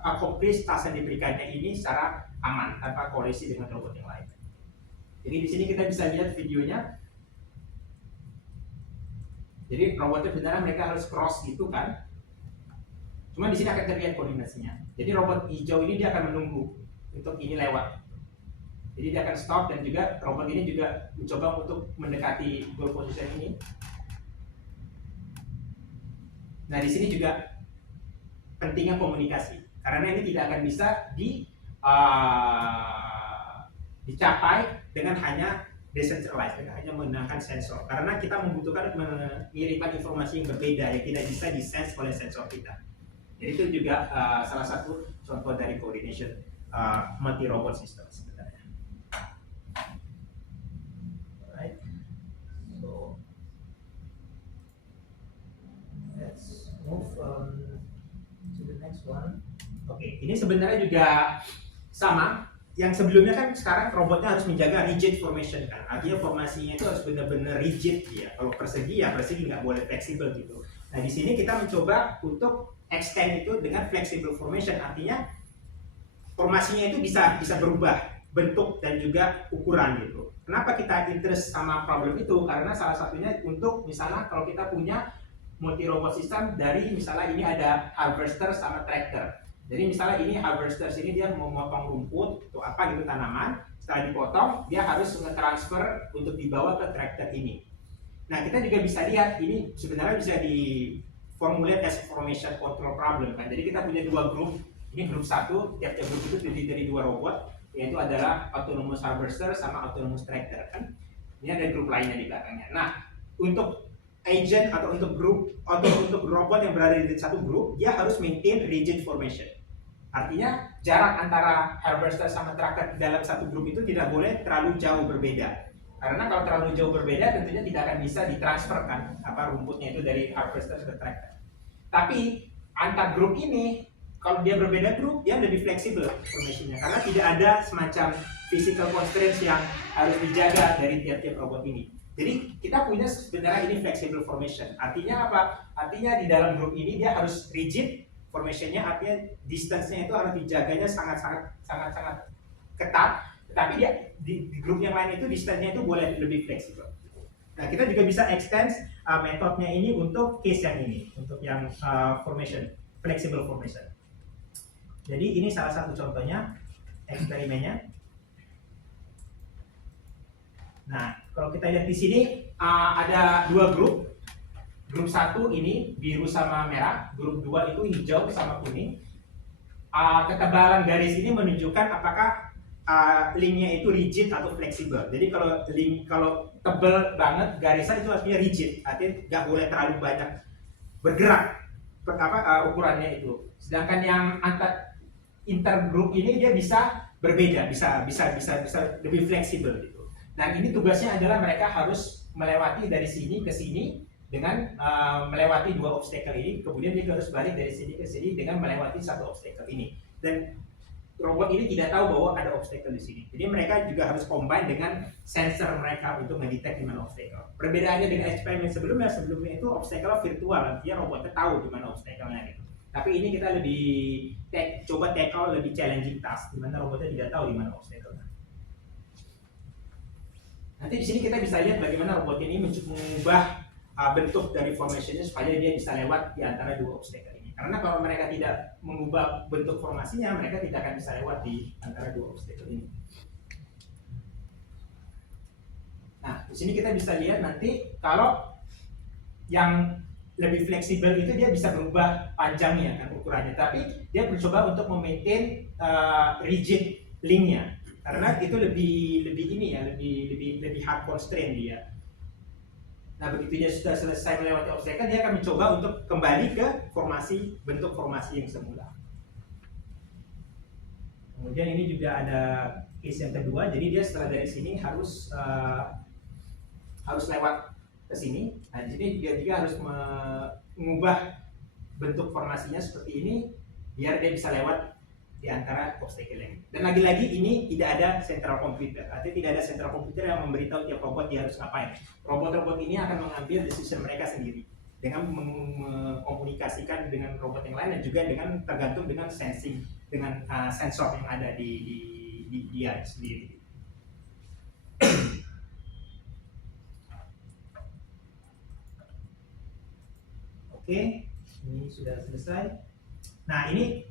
accomplish task yang diberikannya ini secara aman tanpa kolisi dengan robot yang lain. Jadi di sini kita bisa lihat videonya. Jadi robotnya benar mereka harus cross gitu kan. Cuma di sini akan terlihat koordinasinya. Jadi robot hijau ini dia akan menunggu untuk ini lewat. Jadi dia akan stop dan juga robot ini juga mencoba untuk mendekati goal position ini. Nah di sini juga pentingnya komunikasi karena ini tidak akan bisa dicapai dengan hanya decentralized, dengan hanya menggunakan sensor. Karena kita membutuhkan mengirimkan informasi yang berbeda yang tidak bisa disense oleh sensor kita. Jadi itu juga salah satu contoh dari coordination multi-robot system sebenarnya. Alright, so let's move to the next one. Oke, ini sebenarnya juga sama. Yang sebelumnya kan sekarang robotnya harus menjaga rigid formation kan, artinya formasinya itu harus benar-benar rigid ya. Kalau persegi ya persegi, nggak boleh fleksibel gitu. Nah di sini kita mencoba untuk extend itu dengan flexible formation, artinya formasinya itu bisa berubah bentuk dan juga ukuran gitu. Kenapa kita interest sama problem itu? Karena salah satunya untuk misalnya kalau kita punya multi robot system dari misalnya ini ada harvester sama tractor. Jadi misalnya ini harvester ini dia mau memotong rumput atau apa gitu tanaman, setelah dipotong dia harus nge-transfer untuk dibawa ke tractor ini. Nah kita juga bisa lihat ini sebenarnya bisa diformulate as formation control problem kan. Jadi kita punya dua grup, ini grup satu, tiap-tiap grup itu terdiri dari dua robot, yaitu adalah autonomous harvester sama autonomous tractor kan. Ini ada grup lainnya di belakangnya. Nah untuk agent atau untuk grup atau untuk robot yang berada di satu grup, dia harus maintain rigid formation. Artinya jarak antara harvester sama tractor dalam satu grup itu tidak boleh terlalu jauh berbeda. Karena kalau terlalu jauh berbeda tentunya tidak akan bisa ditransferkan rumputnya itu dari harvester ke tractor. Tapi antar grup ini kalau dia berbeda grup dia lebih fleksibel formationnya karena tidak ada semacam physical constraints yang harus dijaga dari tiap-tiap robot ini. Jadi kita punya sebenarnya ini flexible formation. Artinya apa? Artinya di dalam grup ini dia harus rigid formationnya, artinya distance-nya itu harus dijaganya sangat ketat. Tetapi dia di grup yang lain itu distance-nya itu boleh lebih fleksibel. Nah kita juga bisa extend metodenya ini untuk case yang ini, untuk yang formation, flexible formation. Jadi ini salah satu contohnya eksperimennya. Nah kalau kita lihat di sini ada dua grup. Grup 1 ini biru sama merah, grup 2 itu hijau sama kuning. Ketebalan garis ini menunjukkan apakah linknya itu rigid atau fleksibel. Jadi kalau tebal banget garisan itu artinya rigid, artinya nggak boleh terlalu banyak bergerak ukurannya itu. Sedangkan yang intergroup ini dia bisa berbeda, bisa lebih fleksibel gitu. Dan ini tugasnya adalah mereka harus melewati dari sini ke sini dengan melewati dua obstacle ini, kemudian dia harus balik dari sini ke sini dengan melewati satu obstacle ini. Dan robot ini tidak tahu bahwa ada obstacle di sini. Jadi mereka juga harus combine dengan sensor mereka untuk mendetek di mana obstacle. Perbedaannya dengan eksperimen sebelumnya itu obstacle virtual, artinya robotnya tahu di mana obstacle-nya gitu. Tapi ini kita lebih coba tackle lebih challenging task, di mana robotnya tidak tahu di mana obstacle-nya. Nanti di sini kita bisa lihat bagaimana robot ini mengubah bentuk dari formationnya supaya dia bisa lewat di antara dua obstacle ini. Karena kalau mereka tidak mengubah bentuk formasinya, mereka tidak akan bisa lewat di antara dua obstacle ini. Nah, di sini kita bisa lihat nanti kalau yang lebih fleksibel itu dia bisa berubah panjangnya kan ukurannya, tapi dia mencoba untuk memaintain rigid linknya karena itu lebih ini ya, lebih hard constraint dia. Nah begitu dia sudah selesai melewati obstacle, dia akan mencoba untuk kembali ke bentuk formasi yang semula. Kemudian ini juga ada case yang kedua, jadi dia setelah dari sini harus lewat ke sini. Nah, di sini dia juga harus mengubah bentuk formasinya seperti ini biar dia bisa lewat di antara obstacle ini. Dan lagi-lagi ini tidak ada central computer, artinya tidak ada central computer yang memberitahu tiap robot dia harus ngapain. Robot-robot ini akan mengambil decision mereka sendiri dengan mengkomunikasikan dengan robot yang lain dan juga dengan tergantung dengan sensing, dengan sensor yang ada di dia sendiri. Oke, ini sudah selesai. Nah ini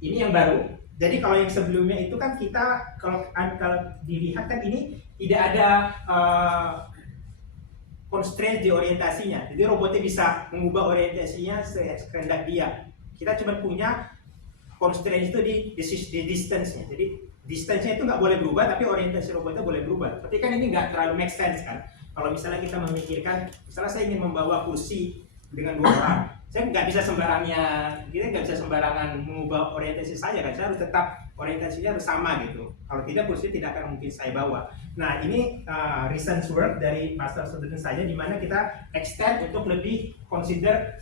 yang baru. Jadi kalau yang sebelumnya itu kan kita kalau dilihat kan ini tidak ada constraint di orientasinya. Jadi robotnya bisa mengubah orientasinya sekehendak dia. Kita cuma punya constraint itu di distance-nya. Jadi distance-nya itu nggak boleh berubah, tapi orientasi robotnya boleh berubah. Tapi kan ini nggak terlalu make sense kan. Kalau misalnya kita memikirkan, misalnya saya ingin membawa kursi dengan 2 orang, saya nggak bisa sembarangan mengubah orientasi saya kan. Saya harus tetap orientasinya harus sama gitu. Kalau tidak, kursi tidak akan mungkin saya bawa. Nah ini recent work dari master student saya, di mana kita extend untuk lebih consider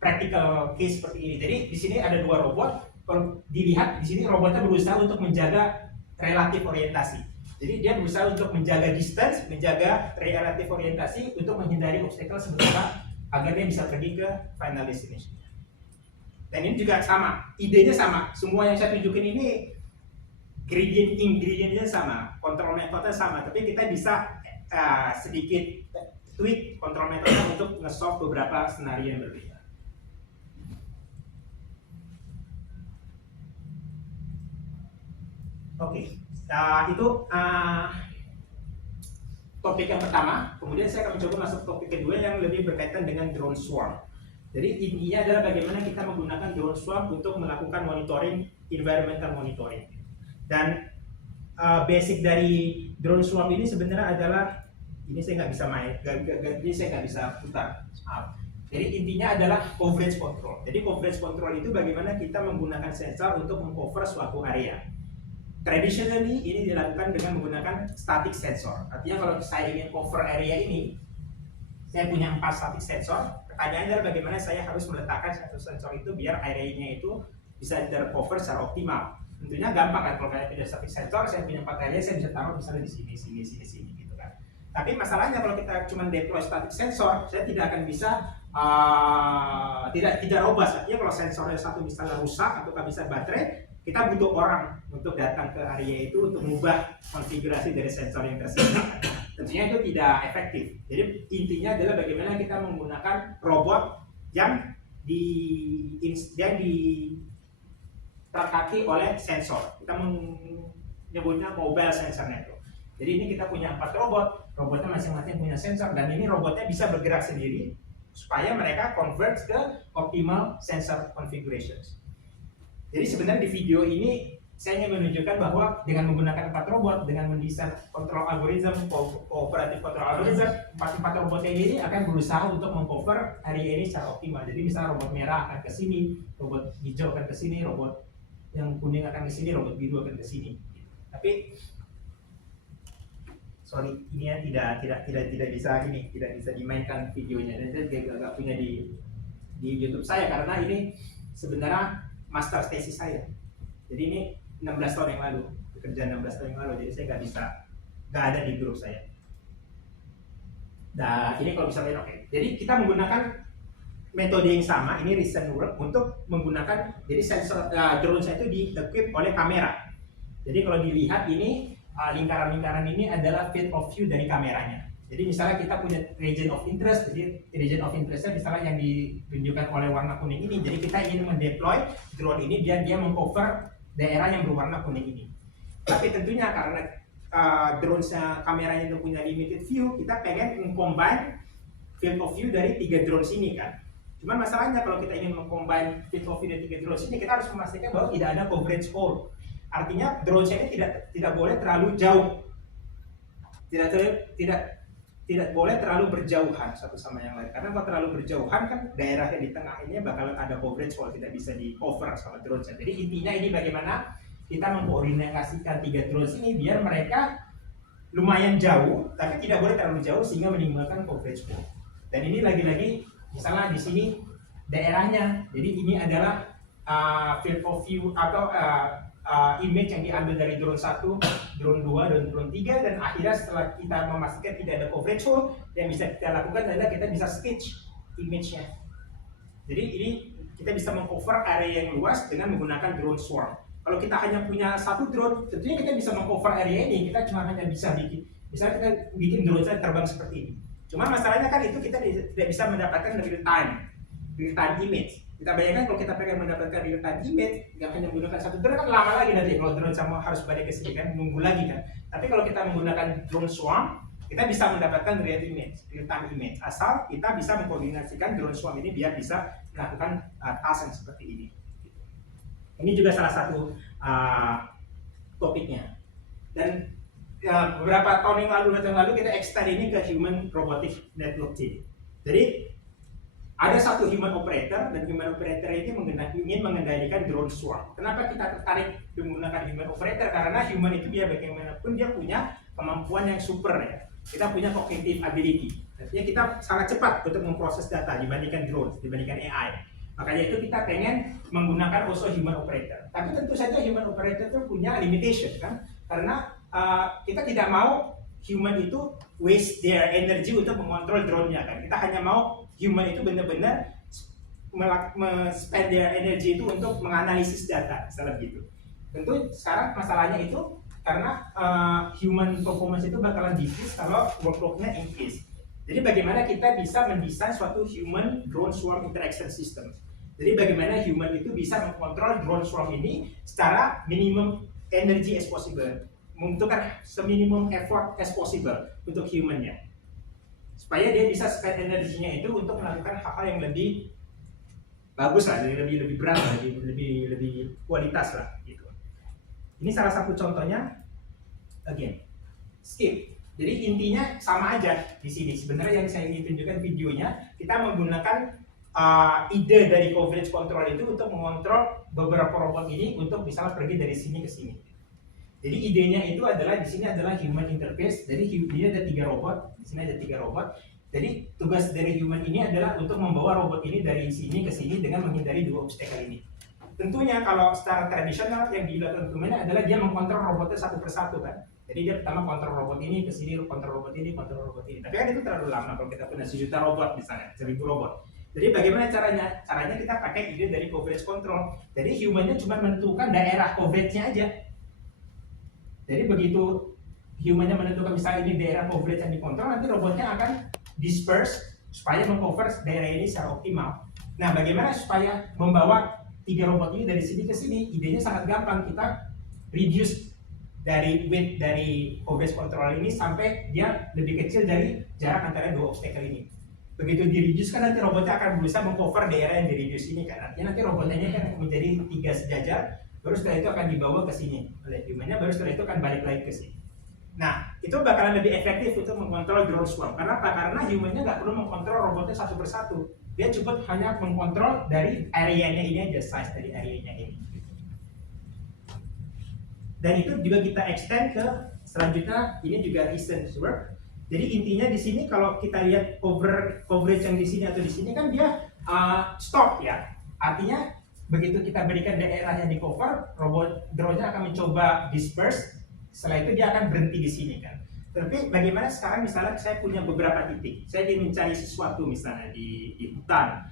practical case seperti ini. Jadi di sini ada 2 robot. Kalau dilihat di sini robotnya berusaha untuk menjaga relatif orientasi. Jadi dia berusaha untuk menjaga distance, menjaga relatif orientasi untuk menghindari obstacle sementara agar dia bisa pergi ke final destination. Dan ini juga sama, idenya sama. Semua yang saya tunjukin ini ingredientnya sama, kontrol metodenya sama, tapi kita bisa sedikit tweak kontrol metodenya untuk nge-solve beberapa skenario yang berbeda. Oke. Itu topik yang pertama. Kemudian saya akan mencoba masuk topik kedua yang lebih berkaitan dengan drone swarm. Jadi intinya adalah bagaimana kita menggunakan drone swarm untuk melakukan monitoring, environmental monitoring. Dan basic dari drone swarm ini sebenarnya adalah, ini saya nggak bisa main, ini saya nggak bisa putar. Jadi intinya adalah coverage control. Jadi coverage control itu bagaimana kita menggunakan sensor untuk mengcover suatu area. Traditionally ini dilakukan dengan menggunakan static sensor. Artinya kalau saya ingin cover area ini, saya punya 4 static sensor. Pertanyaannya adalah bagaimana saya harus meletakkan satu sensor itu biar area-nya itu bisa tercover secara optimal. Tentunya gampang kan, kalau saya punya static sensor, saya punya 4 area, saya bisa taruh misalnya di sini gitu kan. Tapi masalahnya kalau kita cuma deploy static sensor, saya tidak akan bisa tidak robust. Artinya kalau sensornya satu misalnya rusak atau nggak bisa baterai, kita butuh orang untuk datang ke area itu untuk mengubah konfigurasi dari sensor yang tersebut. Tentunya itu tidak efektif. Jadi intinya adalah bagaimana kita menggunakan robot yang terkaki oleh sensor. Kita menyebutnya mobile sensor network. Jadi ini kita punya 4 robot, robotnya masing-masing punya sensor, dan ini robotnya bisa bergerak sendiri supaya mereka converge ke optimal sensor configurations. Jadi sebenarnya di video ini saya ingin menunjukkan bahwa dengan menggunakan 4 robot, dengan mendesain kontrol algoritma, kooperatif kontrol algoritma, 4 robotnya ini akan berusaha untuk mengcover area ini secara optimal. Jadi misalnya robot merah akan ke sini, robot hijau akan ke sini, robot yang kuning akan ke sini, robot biru akan ke sini. Tapi sorry, ini ya tidak bisa dimainkan videonya, dan saya juga nggak punya di YouTube saya karena ini sebenarnya master thesis saya. Jadi ini 16 tahun yang lalu, pekerjaan 16 tahun yang lalu, jadi saya nggak ada di grup saya. Nah ini kalau bisa lihat, oke. Jadi kita menggunakan metode yang sama, ini recent work untuk menggunakan, jadi sensor drone saya itu di-equip oleh kamera. Jadi kalau dilihat ini lingkaran-lingkaran ini adalah field of view dari kameranya. Jadi misalnya kita punya region of interest, jadi region of interestnya misalnya yang ditunjukkan oleh warna kuning ini. Jadi kita ingin mendeploy drone ini biar dia mengcover daerah yang berwarna kuning ini. Tapi tentunya karena drone kameranya itu punya limited view, kita pengen mengcombine field of view dari 3 drone sini kan. Cuman masalahnya kalau kita ingin mengcombine field of view dari 3 drone sini, kita harus memastikan bahwa tidak ada coverage hole. Artinya drone ini tidak boleh terlalu jauh, tidak boleh terlalu berjauhan satu sama yang lain. Karena kalau terlalu berjauhan kan daerah yang di tengah ini bakalan ada coverage hole, tidak bisa di cover sama drone. Jadi intinya ini bagaimana kita mengkoordinasikan 3 drone ini biar mereka lumayan jauh, tapi tidak boleh terlalu jauh sehingga menimbulkan coverage hole. Dan ini lagi-lagi misalnya di sini daerahnya, jadi ini adalah field of view atau image yang diambil dari drone 1, drone 2, dan drone 3, dan akhirnya setelah kita memastikan tidak ada coverage hole, yang bisa kita lakukan adalah kita bisa sketch image-nya. Jadi ini kita bisa mengcover area yang luas dengan menggunakan drone swarm. Kalau kita hanya punya satu drone, tentunya kita bisa mengcover area ini, kita cuma hanya bisa bikin, misalnya kita bikin drone saya terbang seperti ini. Cuma masalahnya kan itu kita tidak bisa mendapatkan real time image. Kita bayangkan kalau kita pengen mendapatkan real time image, nggak hanya menggunakan satu drone kan lama lagi nanti kalau drone sama harus balik ke sini kan, nunggu lagi kan. Tapi kalau kita menggunakan drone swarm, kita bisa mendapatkan real time image, asal kita bisa mengkoordinasikan drone swarm ini biar bisa melakukan task yang seperti ini. Ini juga salah satu topiknya. Dan beberapa tahun yang lalu kita extend ini ke human robotic network team. Jadi ada satu human operator, dan human operator ini ingin mengendalikan drone swarm. Kenapa kita tertarik menggunakan human operator? Karena human itu dia bagaimanapun dia punya kemampuan yang super ya. Kita punya cognitive ability. Artinya kita sangat cepat untuk memproses data dibandingkan drone, dibandingkan AI. Makanya itu kita pengen menggunakan also human operator. Tapi tentu saja human operator itu punya limitation kan, karena kita tidak mau human itu waste their energy untuk mengontrol drone-nya kan. Kita hanya mau human itu benar-benar spend their energy itu untuk menganalisis data, misalnya gitu. Tentu sekarang masalahnya itu karena human performance itu bakalan decrease kalau workload-nya increase. Jadi bagaimana kita bisa mendesain suatu human drone swarm interaction system. Jadi bagaimana human itu bisa mengontrol drone swarm ini secara minimum energy as possible, membutuhkan seminimum effort as possible untuk humannya, supaya dia bisa spend energinya itu untuk melakukan hal-hal yang lebih bagus lah, lebih berat, lebih kualitas lah gitu. Ini salah satu contohnya, again, skip. Jadi intinya sama aja di sini. Sebenarnya yang saya ingin tunjukkan videonya, kita menggunakan ide dari coverage control itu untuk mengontrol beberapa robot ini untuk misalnya pergi dari sini ke sini. Jadi idenya itu adalah di sini adalah human interface. Jadi dia ada 3 robot, di sini ada 3 robot. Jadi tugas dari human ini adalah untuk membawa robot ini dari sini ke sini dengan menghindari 2 obstacle ini. Tentunya kalau secara tradisional yang dilakukan humannya adalah dia mengkontrol robotnya satu persatu kan. Jadi dia pertama kontrol robot ini ke sini, kontrol robot ini, kontrol robot ini. Tapi kan itu terlalu lama kalau kita punya 1 juta robot misalnya, 1000 robot. Jadi bagaimana caranya? Caranya kita pakai ide dari coverage control. Jadi humannya cuma menentukan daerah coverage-nya aja. Jadi begitu humannya menentukan misalnya ini daerah coverage yang dikontrol, nanti robotnya akan disperse supaya mengcover daerah ini secara optimal. Nah, bagaimana supaya membawa 3 robot ini dari sini ke sini? Idenya sangat gampang. Kita reduce dari width dari coverage control ini sampai dia lebih kecil dari jarak antara 2 obstacle ini. Begitu di-reduce kan nanti robotnya akan berusaha mengcover daerah yang di-reduce ini kan. Artinya nanti robotnya ini kan menjadi 3 sejajar, baru setelah itu akan dibawa ke sini oleh humannya, baru setelah itu akan balik lagi ke sini. Nah, itu bakalan lebih efektif untuk mengontrol drone swarm. Karena apa? Karena humannya nggak perlu mengkontrol robotnya satu persatu. Dia cukup hanya mengkontrol dari areanya ini aja, size dari areanya ini. Dan itu juga kita extend ke selanjutnya, ini juga recent work. Jadi intinya di sini kalau kita lihat coverage yang di sini atau di sini kan dia stop ya. Artinya begitu kita berikan daerah yang di cover, robot drone-nya akan mencoba disperse. Setelah itu dia akan berhenti di sini kan. Tapi bagaimana sekarang misalnya saya punya beberapa titik, saya ingin mencari sesuatu misalnya di hutan.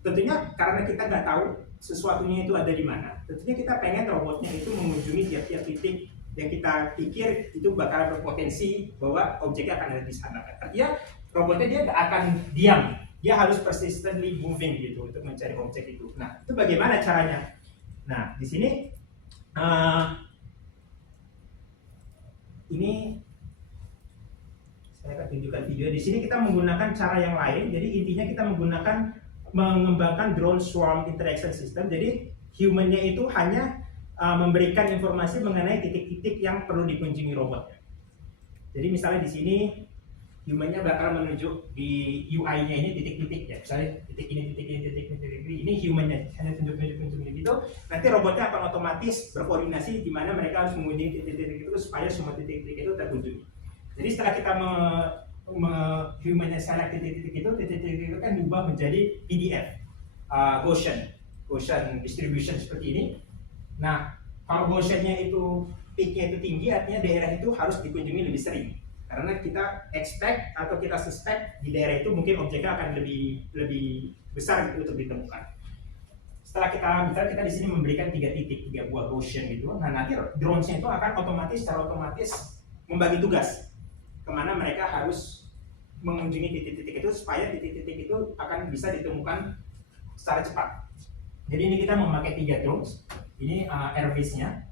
Tentunya karena kita nggak tahu sesuatunya itu ada di mana. Tentunya kita pengen robotnya itu mengunjungi tiap-tiap titik yang kita pikir itu bakal berpotensi bahwa objeknya akan ada di sana. Artinya robotnya dia nggak akan diam, dia harus persistently moving gitu untuk mencari objek itu. Nah, itu bagaimana caranya? Nah, di sini ini Saya akan tunjukkan video. Di sini kita menggunakan cara yang lain. Jadi intinya kita mengembangkan drone swarm interaction system. Jadi human-nya itu hanya memberikan informasi mengenai titik-titik yang perlu dikunjungi robotnya. Jadi misalnya di sini human-nya bakal menunjuk di UI-nya ini titik-titik ya. Misalnya titik ini, titik ini, titik ini, titik ini. Ini human-nya hanya tunjuk-tunjuk gitu. Nanti robotnya akan otomatis berkoordinasi di mana mereka harus mengunjungi titik-titik itu supaya semua titik-titik itu terkunjungi. Jadi setelah kita human-nya select titik-titik itu kan diubah menjadi PDF, Gaussian distribution seperti ini. Nah, kalau Gaussian-nya itu peak-nya itu tinggi, artinya daerah itu harus dikunjungi lebih sering. Karena kita expect atau kita suspect di daerah itu mungkin objeknya akan lebih besar gitu untuk ditemukan. Setelah misalnya kita di sini memberikan 3 titik, 3 buah Gaussian gitu, nah nanti drones-nya itu akan secara otomatis membagi tugas kemana mereka harus mengunjungi titik-titik itu supaya titik-titik itu akan bisa ditemukan secara cepat. Jadi ini kita memakai 3 drones, ini airface-nya.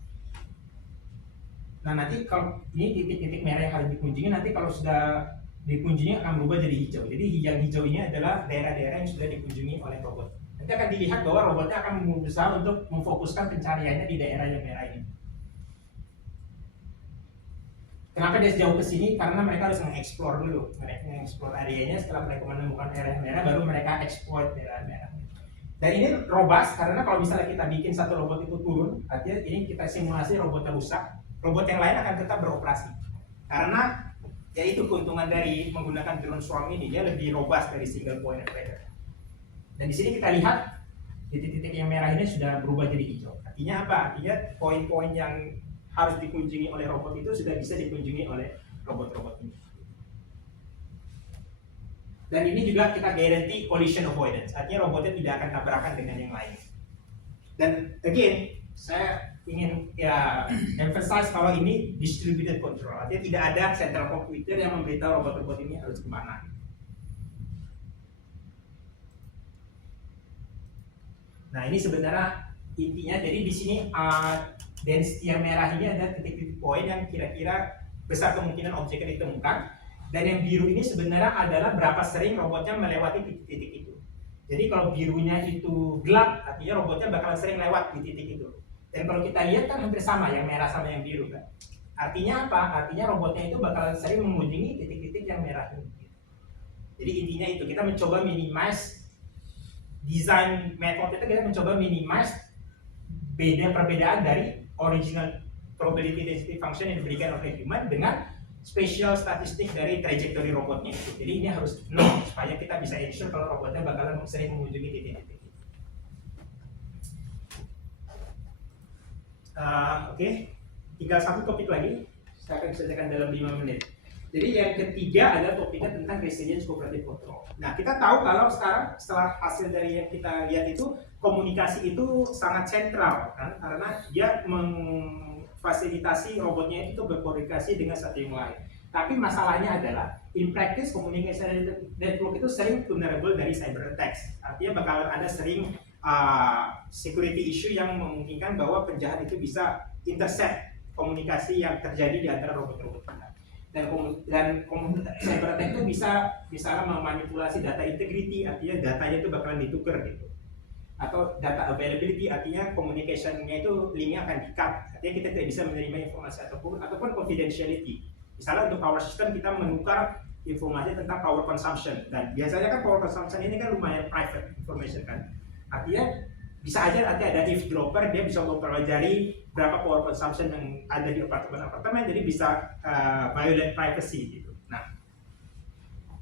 Nah nanti kalau ini titik-titik merah yang harus dikunjungi, nanti kalau sudah dikunjungi akan berubah jadi hijau. Jadi yang hijau ini adalah daerah-daerah yang sudah dikunjungi oleh robot. Nanti akan dilihat bahwa robotnya akan berusaha untuk memfokuskan pencariannya di daerah yang merah ini. Kenapa dia sejauh ke sini? Karena mereka harus mengeksplor dulu, mereka mengeksplor areanya. Setelah mereka menemukan area merah, baru mereka exploit daerah merah. Dan ini robust karena kalau misalnya kita bikin satu robot itu turun, artinya ini kita simulasi robotnya rusak, robot yang lain akan tetap beroperasi. Karena ya itu keuntungan dari menggunakan drone swarm ini, dia lebih robust dari single point operator. Dan di sini kita lihat titik-titik yang merah ini sudah berubah jadi hijau. Artinya apa? Artinya poin-poin yang harus dikunjungi oleh robot itu sudah bisa dikunjungi oleh robot-robot ini. Dan ini juga kita guarantee collision avoidance, artinya robotnya tidak akan tabrakan dengan yang lain. Dan again, saya ingin ya emphasize kalau ini distributed control, artinya tidak ada central computer yang memberitahu robot-robot ini harus kemana. Nah ini sebenarnya intinya, jadi di sini density yang merah ini ada titik-titik poin yang kira-kira besar kemungkinan objeknya ditemukan. Dan yang biru ini sebenarnya adalah berapa sering robotnya melewati titik-titik itu. Jadi kalau birunya itu gelap, artinya robotnya bakalan sering lewat di titik itu. Dan kalau kita lihat kan hampir sama, yang merah sama yang biru kan. Artinya apa? Artinya robotnya itu bakalan sering mengunjungi titik-titik yang merah ini. Jadi intinya itu, kita mencoba minimize design method itu, kita mencoba minimize perbedaan dari original probability density function yang diberikan oleh human dengan spatial statistik dari trajectory robotnya itu. Jadi ini harus nol supaya kita bisa ensure kalau robotnya bakalan sering mengunjungi titik-titik. Oke, tinggal satu topik lagi, saya akan selesaikan dalam 5 menit. Jadi yang ketiga adalah topiknya tentang resilience cooperative control. Nah kita tahu kalau sekarang setelah hasil dari yang kita lihat itu, komunikasi itu sangat sentral kan, karena dia fasilitasi robotnya itu berkomunikasi dengan satu yang lain. Tapi masalahnya adalah in practice communication network itu sering vulnerable dari cyber attacks. Artinya bakalan ada sering security issue yang memungkinkan bahwa penjahat itu bisa intercept komunikasi yang terjadi di antara robot-robot kita. Dan cyber attack itu bisa misalnya memanipulasi data integrity, artinya datanya itu bakalan ditukar gitu. Atau data availability, artinya communication-nya itu linknya akan di-cut, artinya kita tidak bisa menerima informasi ataupun confidentiality. Misalnya untuk power system kita menukar informasi tentang power consumption, dan biasanya kan power consumption ini kan lumayan private information kan. Artinya bisa aja nanti ada eavesdropper, dia bisa mempelajari berapa power consumption yang ada di apartemen-apartemen, jadi bisa violate privacy gitu. Nah,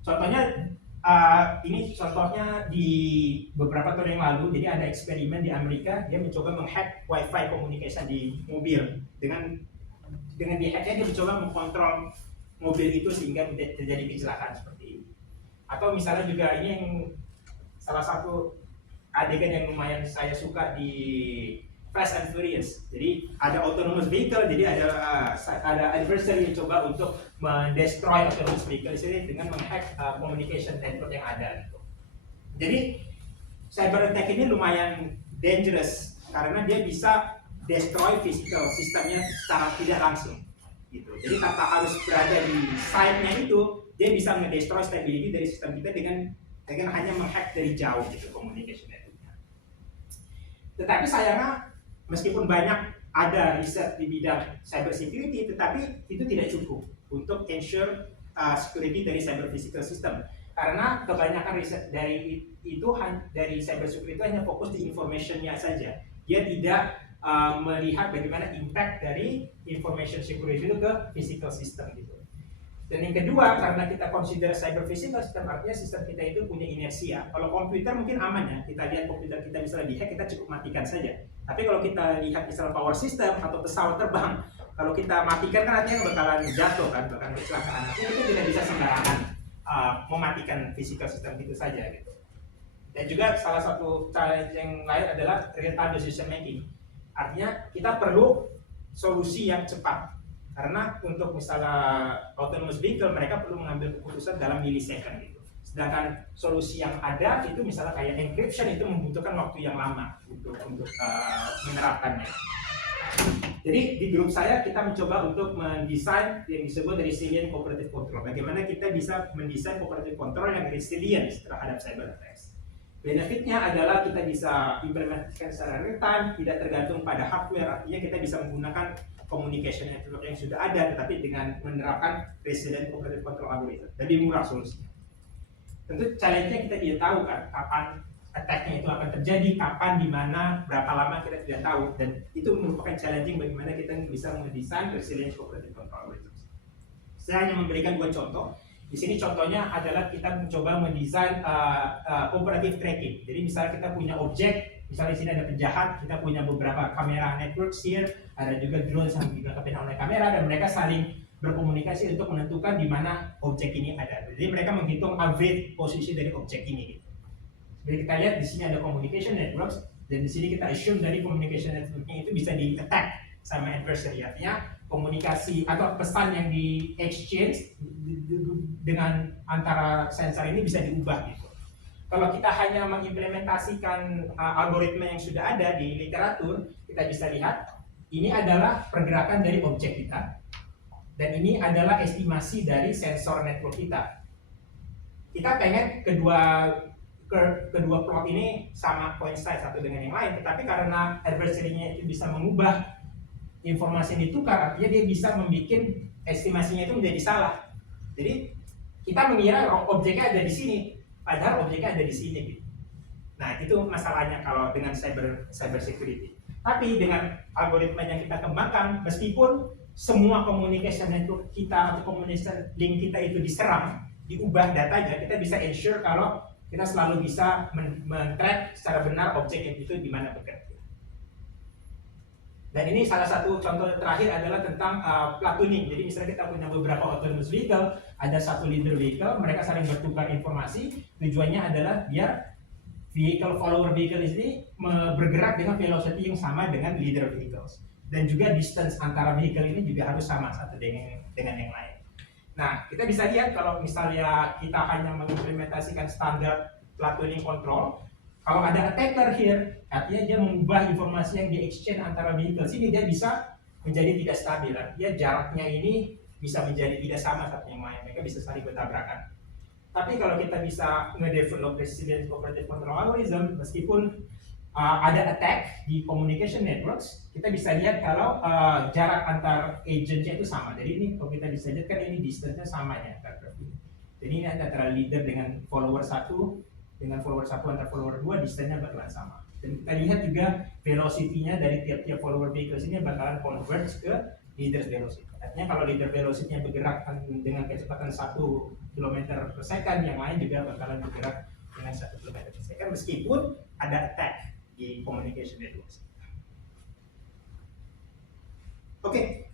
contohnya ini contohnya di beberapa tahun yang lalu, jadi ada eksperimen di Amerika, dia mencoba menghack wifi communication di mobil. Dengan dihacknya dia mencoba mengkontrol mobil itu sehingga tidak terjadi kecelakaan seperti ini. Atau misalnya juga ini yang salah satu adegan yang lumayan saya suka di Fast and Furious. Jadi ada autonomous vehicle, jadi ada adversary yang coba untuk mendestroy autonomous vehicle ini dengan menghack communication network yang ada. Gitu. Jadi cyber attack ini lumayan dangerous karena dia bisa destroy physical sistemnya secara tidak langsung. Gitu. Jadi tanpa harus berada di site-nya itu, dia bisa ngedestroy stability dari sistem kita dengan hanya menghack dari jauh gitu communication network-nya. Tetapi sayangnya meskipun banyak ada riset di bidang cyber security, tetapi itu tidak cukup untuk ensure security dari cyber physical system. Karena kebanyakan riset dari dari cyber security itu hanya fokus di information-nya saja. Dia tidak melihat bagaimana impact dari information security itu ke physical system gitu. Dan yang kedua, karena kita consider cyber physical system, artinya sistem kita itu punya inersia. Kalau komputer mungkin aman ya, kita lihat komputer kita misalnya dihack, kita cukup matikan saja. Tapi kalau kita lihat misalnya power system atau pesawat terbang, kalau kita matikan kan artinya bakalan jatuh kan, bakalan kecelakaan. Artinya kita tidak bisa sembarangan mematikan physical system itu saja gitu. Dan juga salah satu challenge yang lain adalah real time decision making. Artinya kita perlu solusi yang cepat. Karena untuk misalnya autonomous vehicle, mereka perlu mengambil keputusan dalam millisecond gitu. Sedangkan solusi yang ada itu misalnya kayak encryption itu membutuhkan waktu yang lama untuk menerapkannya. Jadi di grup saya kita mencoba untuk mendesain yang disebut resilient cooperative control. Bagaimana kita bisa mendesain cooperative control yang resilient terhadap cyber attacks. Benefitnya adalah kita bisa implementasikan secara real time, tidak tergantung pada hardware. Artinya kita bisa menggunakan communication network yang sudah ada, tetapi dengan menerapkan resilient cooperative control algorithm. Lebih murah solusinya. Tentu challenge-nya kita tidak tahu kan, kapan attack-nya itu akan terjadi, kapan, di mana, berapa lama kita tidak tahu. Dan itu merupakan challenging bagaimana kita bisa mendesain resilient cooperative control algorithm. Saya hanya memberikan 2 contoh. Di sini contohnya adalah kita mencoba mendesain cooperative tracking. Jadi misalnya kita punya objek, misalnya di sini ada penjahat, kita punya beberapa kamera networks here, ada juga drone yang dilengkapi oleh kamera, dan mereka saling berkomunikasi untuk menentukan di mana objek ini ada. Jadi mereka menghitung average posisi dari objek ini. Jadi kita lihat di sini ada communication networks, dan di sini kita assume dari communication networknya itu bisa di-attack sama adversary. Artinya komunikasi atau pesan yang di exchange dengan antara sensor ini bisa diubah gitu. Kalau kita hanya mengimplementasikan algoritma yang sudah ada di literatur, kita bisa lihat ini adalah pergerakan dari objek kita, dan ini adalah estimasi dari sensor network kita. Kita pengen kedua plot ini sama coincide satu dengan yang lain, tetapi karena adversary-nya itu bisa mengubah informasi yang ditukar, artinya dia bisa membuat estimasinya itu menjadi salah. Jadi kita mengira objeknya ada di sini, padahal objeknya ada di sini. Gitu. Nah itu masalahnya kalau dengan cyber security. Tapi dengan algoritma yang kita kembangkan, meskipun semua communication network kita atau communication link kita itu diserang, diubah datanya, kita bisa ensure kalau kita selalu bisa men-track secara benar objek yang itu di mana bekerja. Dan ini salah satu contoh terakhir adalah tentang platooning. Jadi misalnya kita punya beberapa autonomous vehicle, ada satu leader vehicle, mereka saling bertukar informasi. Tujuannya adalah biar vehicle follower vehicle ini bergerak dengan velocity yang sama dengan leader vehicles. Dan juga distance antara vehicle ini juga harus sama satu dengan yang lain. Nah, kita bisa lihat kalau misalnya kita hanya mengimplementasikan standar platooning control, kalau ada attacker here, artinya dia mengubah informasi yang di-exchange antara vehicle sini, dia bisa menjadi tidak stabil. Artinya jaraknya ini bisa menjadi tidak sama satu yang lain, mereka bisa saling bertabrakan. Tapi kalau kita bisa nge-develop resilient cooperative control algorithm, meskipun ada attack di communication networks, kita bisa lihat kalau jarak antar agentnya itu sama. Jadi ini kalau kita bisa lihat kan ini distance-nya sama ya. Jadi ini antara leader dengan follower 1, dengan follower 1 antar follower 2, distance-nya bakalan sama. Dan kita lihat juga velocity-nya dari tiap-tiap follower vehicles ini bakalan converge ke leader velocity. Artinya kalau leader velocity-nya bergerak dengan kecepatan 1 km per second, yang lain juga bakalan bergerak dengan 1 km per second meskipun ada attack di communication networks. Oke,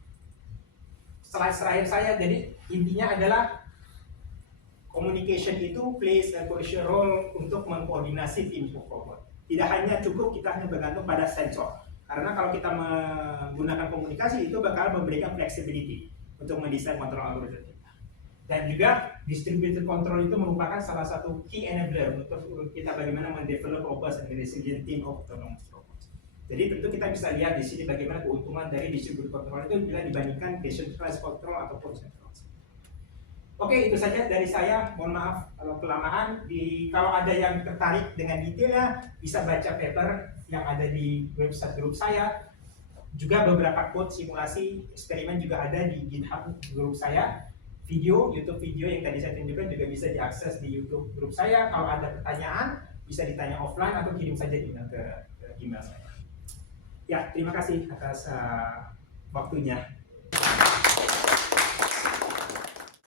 slide terakhir saya, jadi intinya adalah communication itu plays a crucial role untuk mengkoordinasi tim robot. Tidak hanya cukup kita hanya bergantung pada sensor, karena kalau kita menggunakan komunikasi itu bakal memberikan flexibility untuk mendesain kontrol algoritma. Dan juga distributed control itu merupakan salah satu key enabler untuk kita bagaimana mendevelop robust and resilient team of autonomous robots. Jadi tentu kita bisa lihat di sini bagaimana keuntungan dari distributed control itu bila dibandingkan decentralized control ataupun centralized. Oke, itu saja dari saya. Mohon maaf kalau kelamaan. Kalau ada yang tertarik dengan detailnya, bisa baca paper yang ada di website grup saya. Juga beberapa code simulasi eksperimen juga ada di GitHub grup saya. YouTube video yang tadi saya tunjukkan juga bisa diakses di YouTube grup saya. Kalau ada pertanyaan, bisa ditanya offline atau kirim saja email ke email saya. Ya, terima kasih atas waktunya.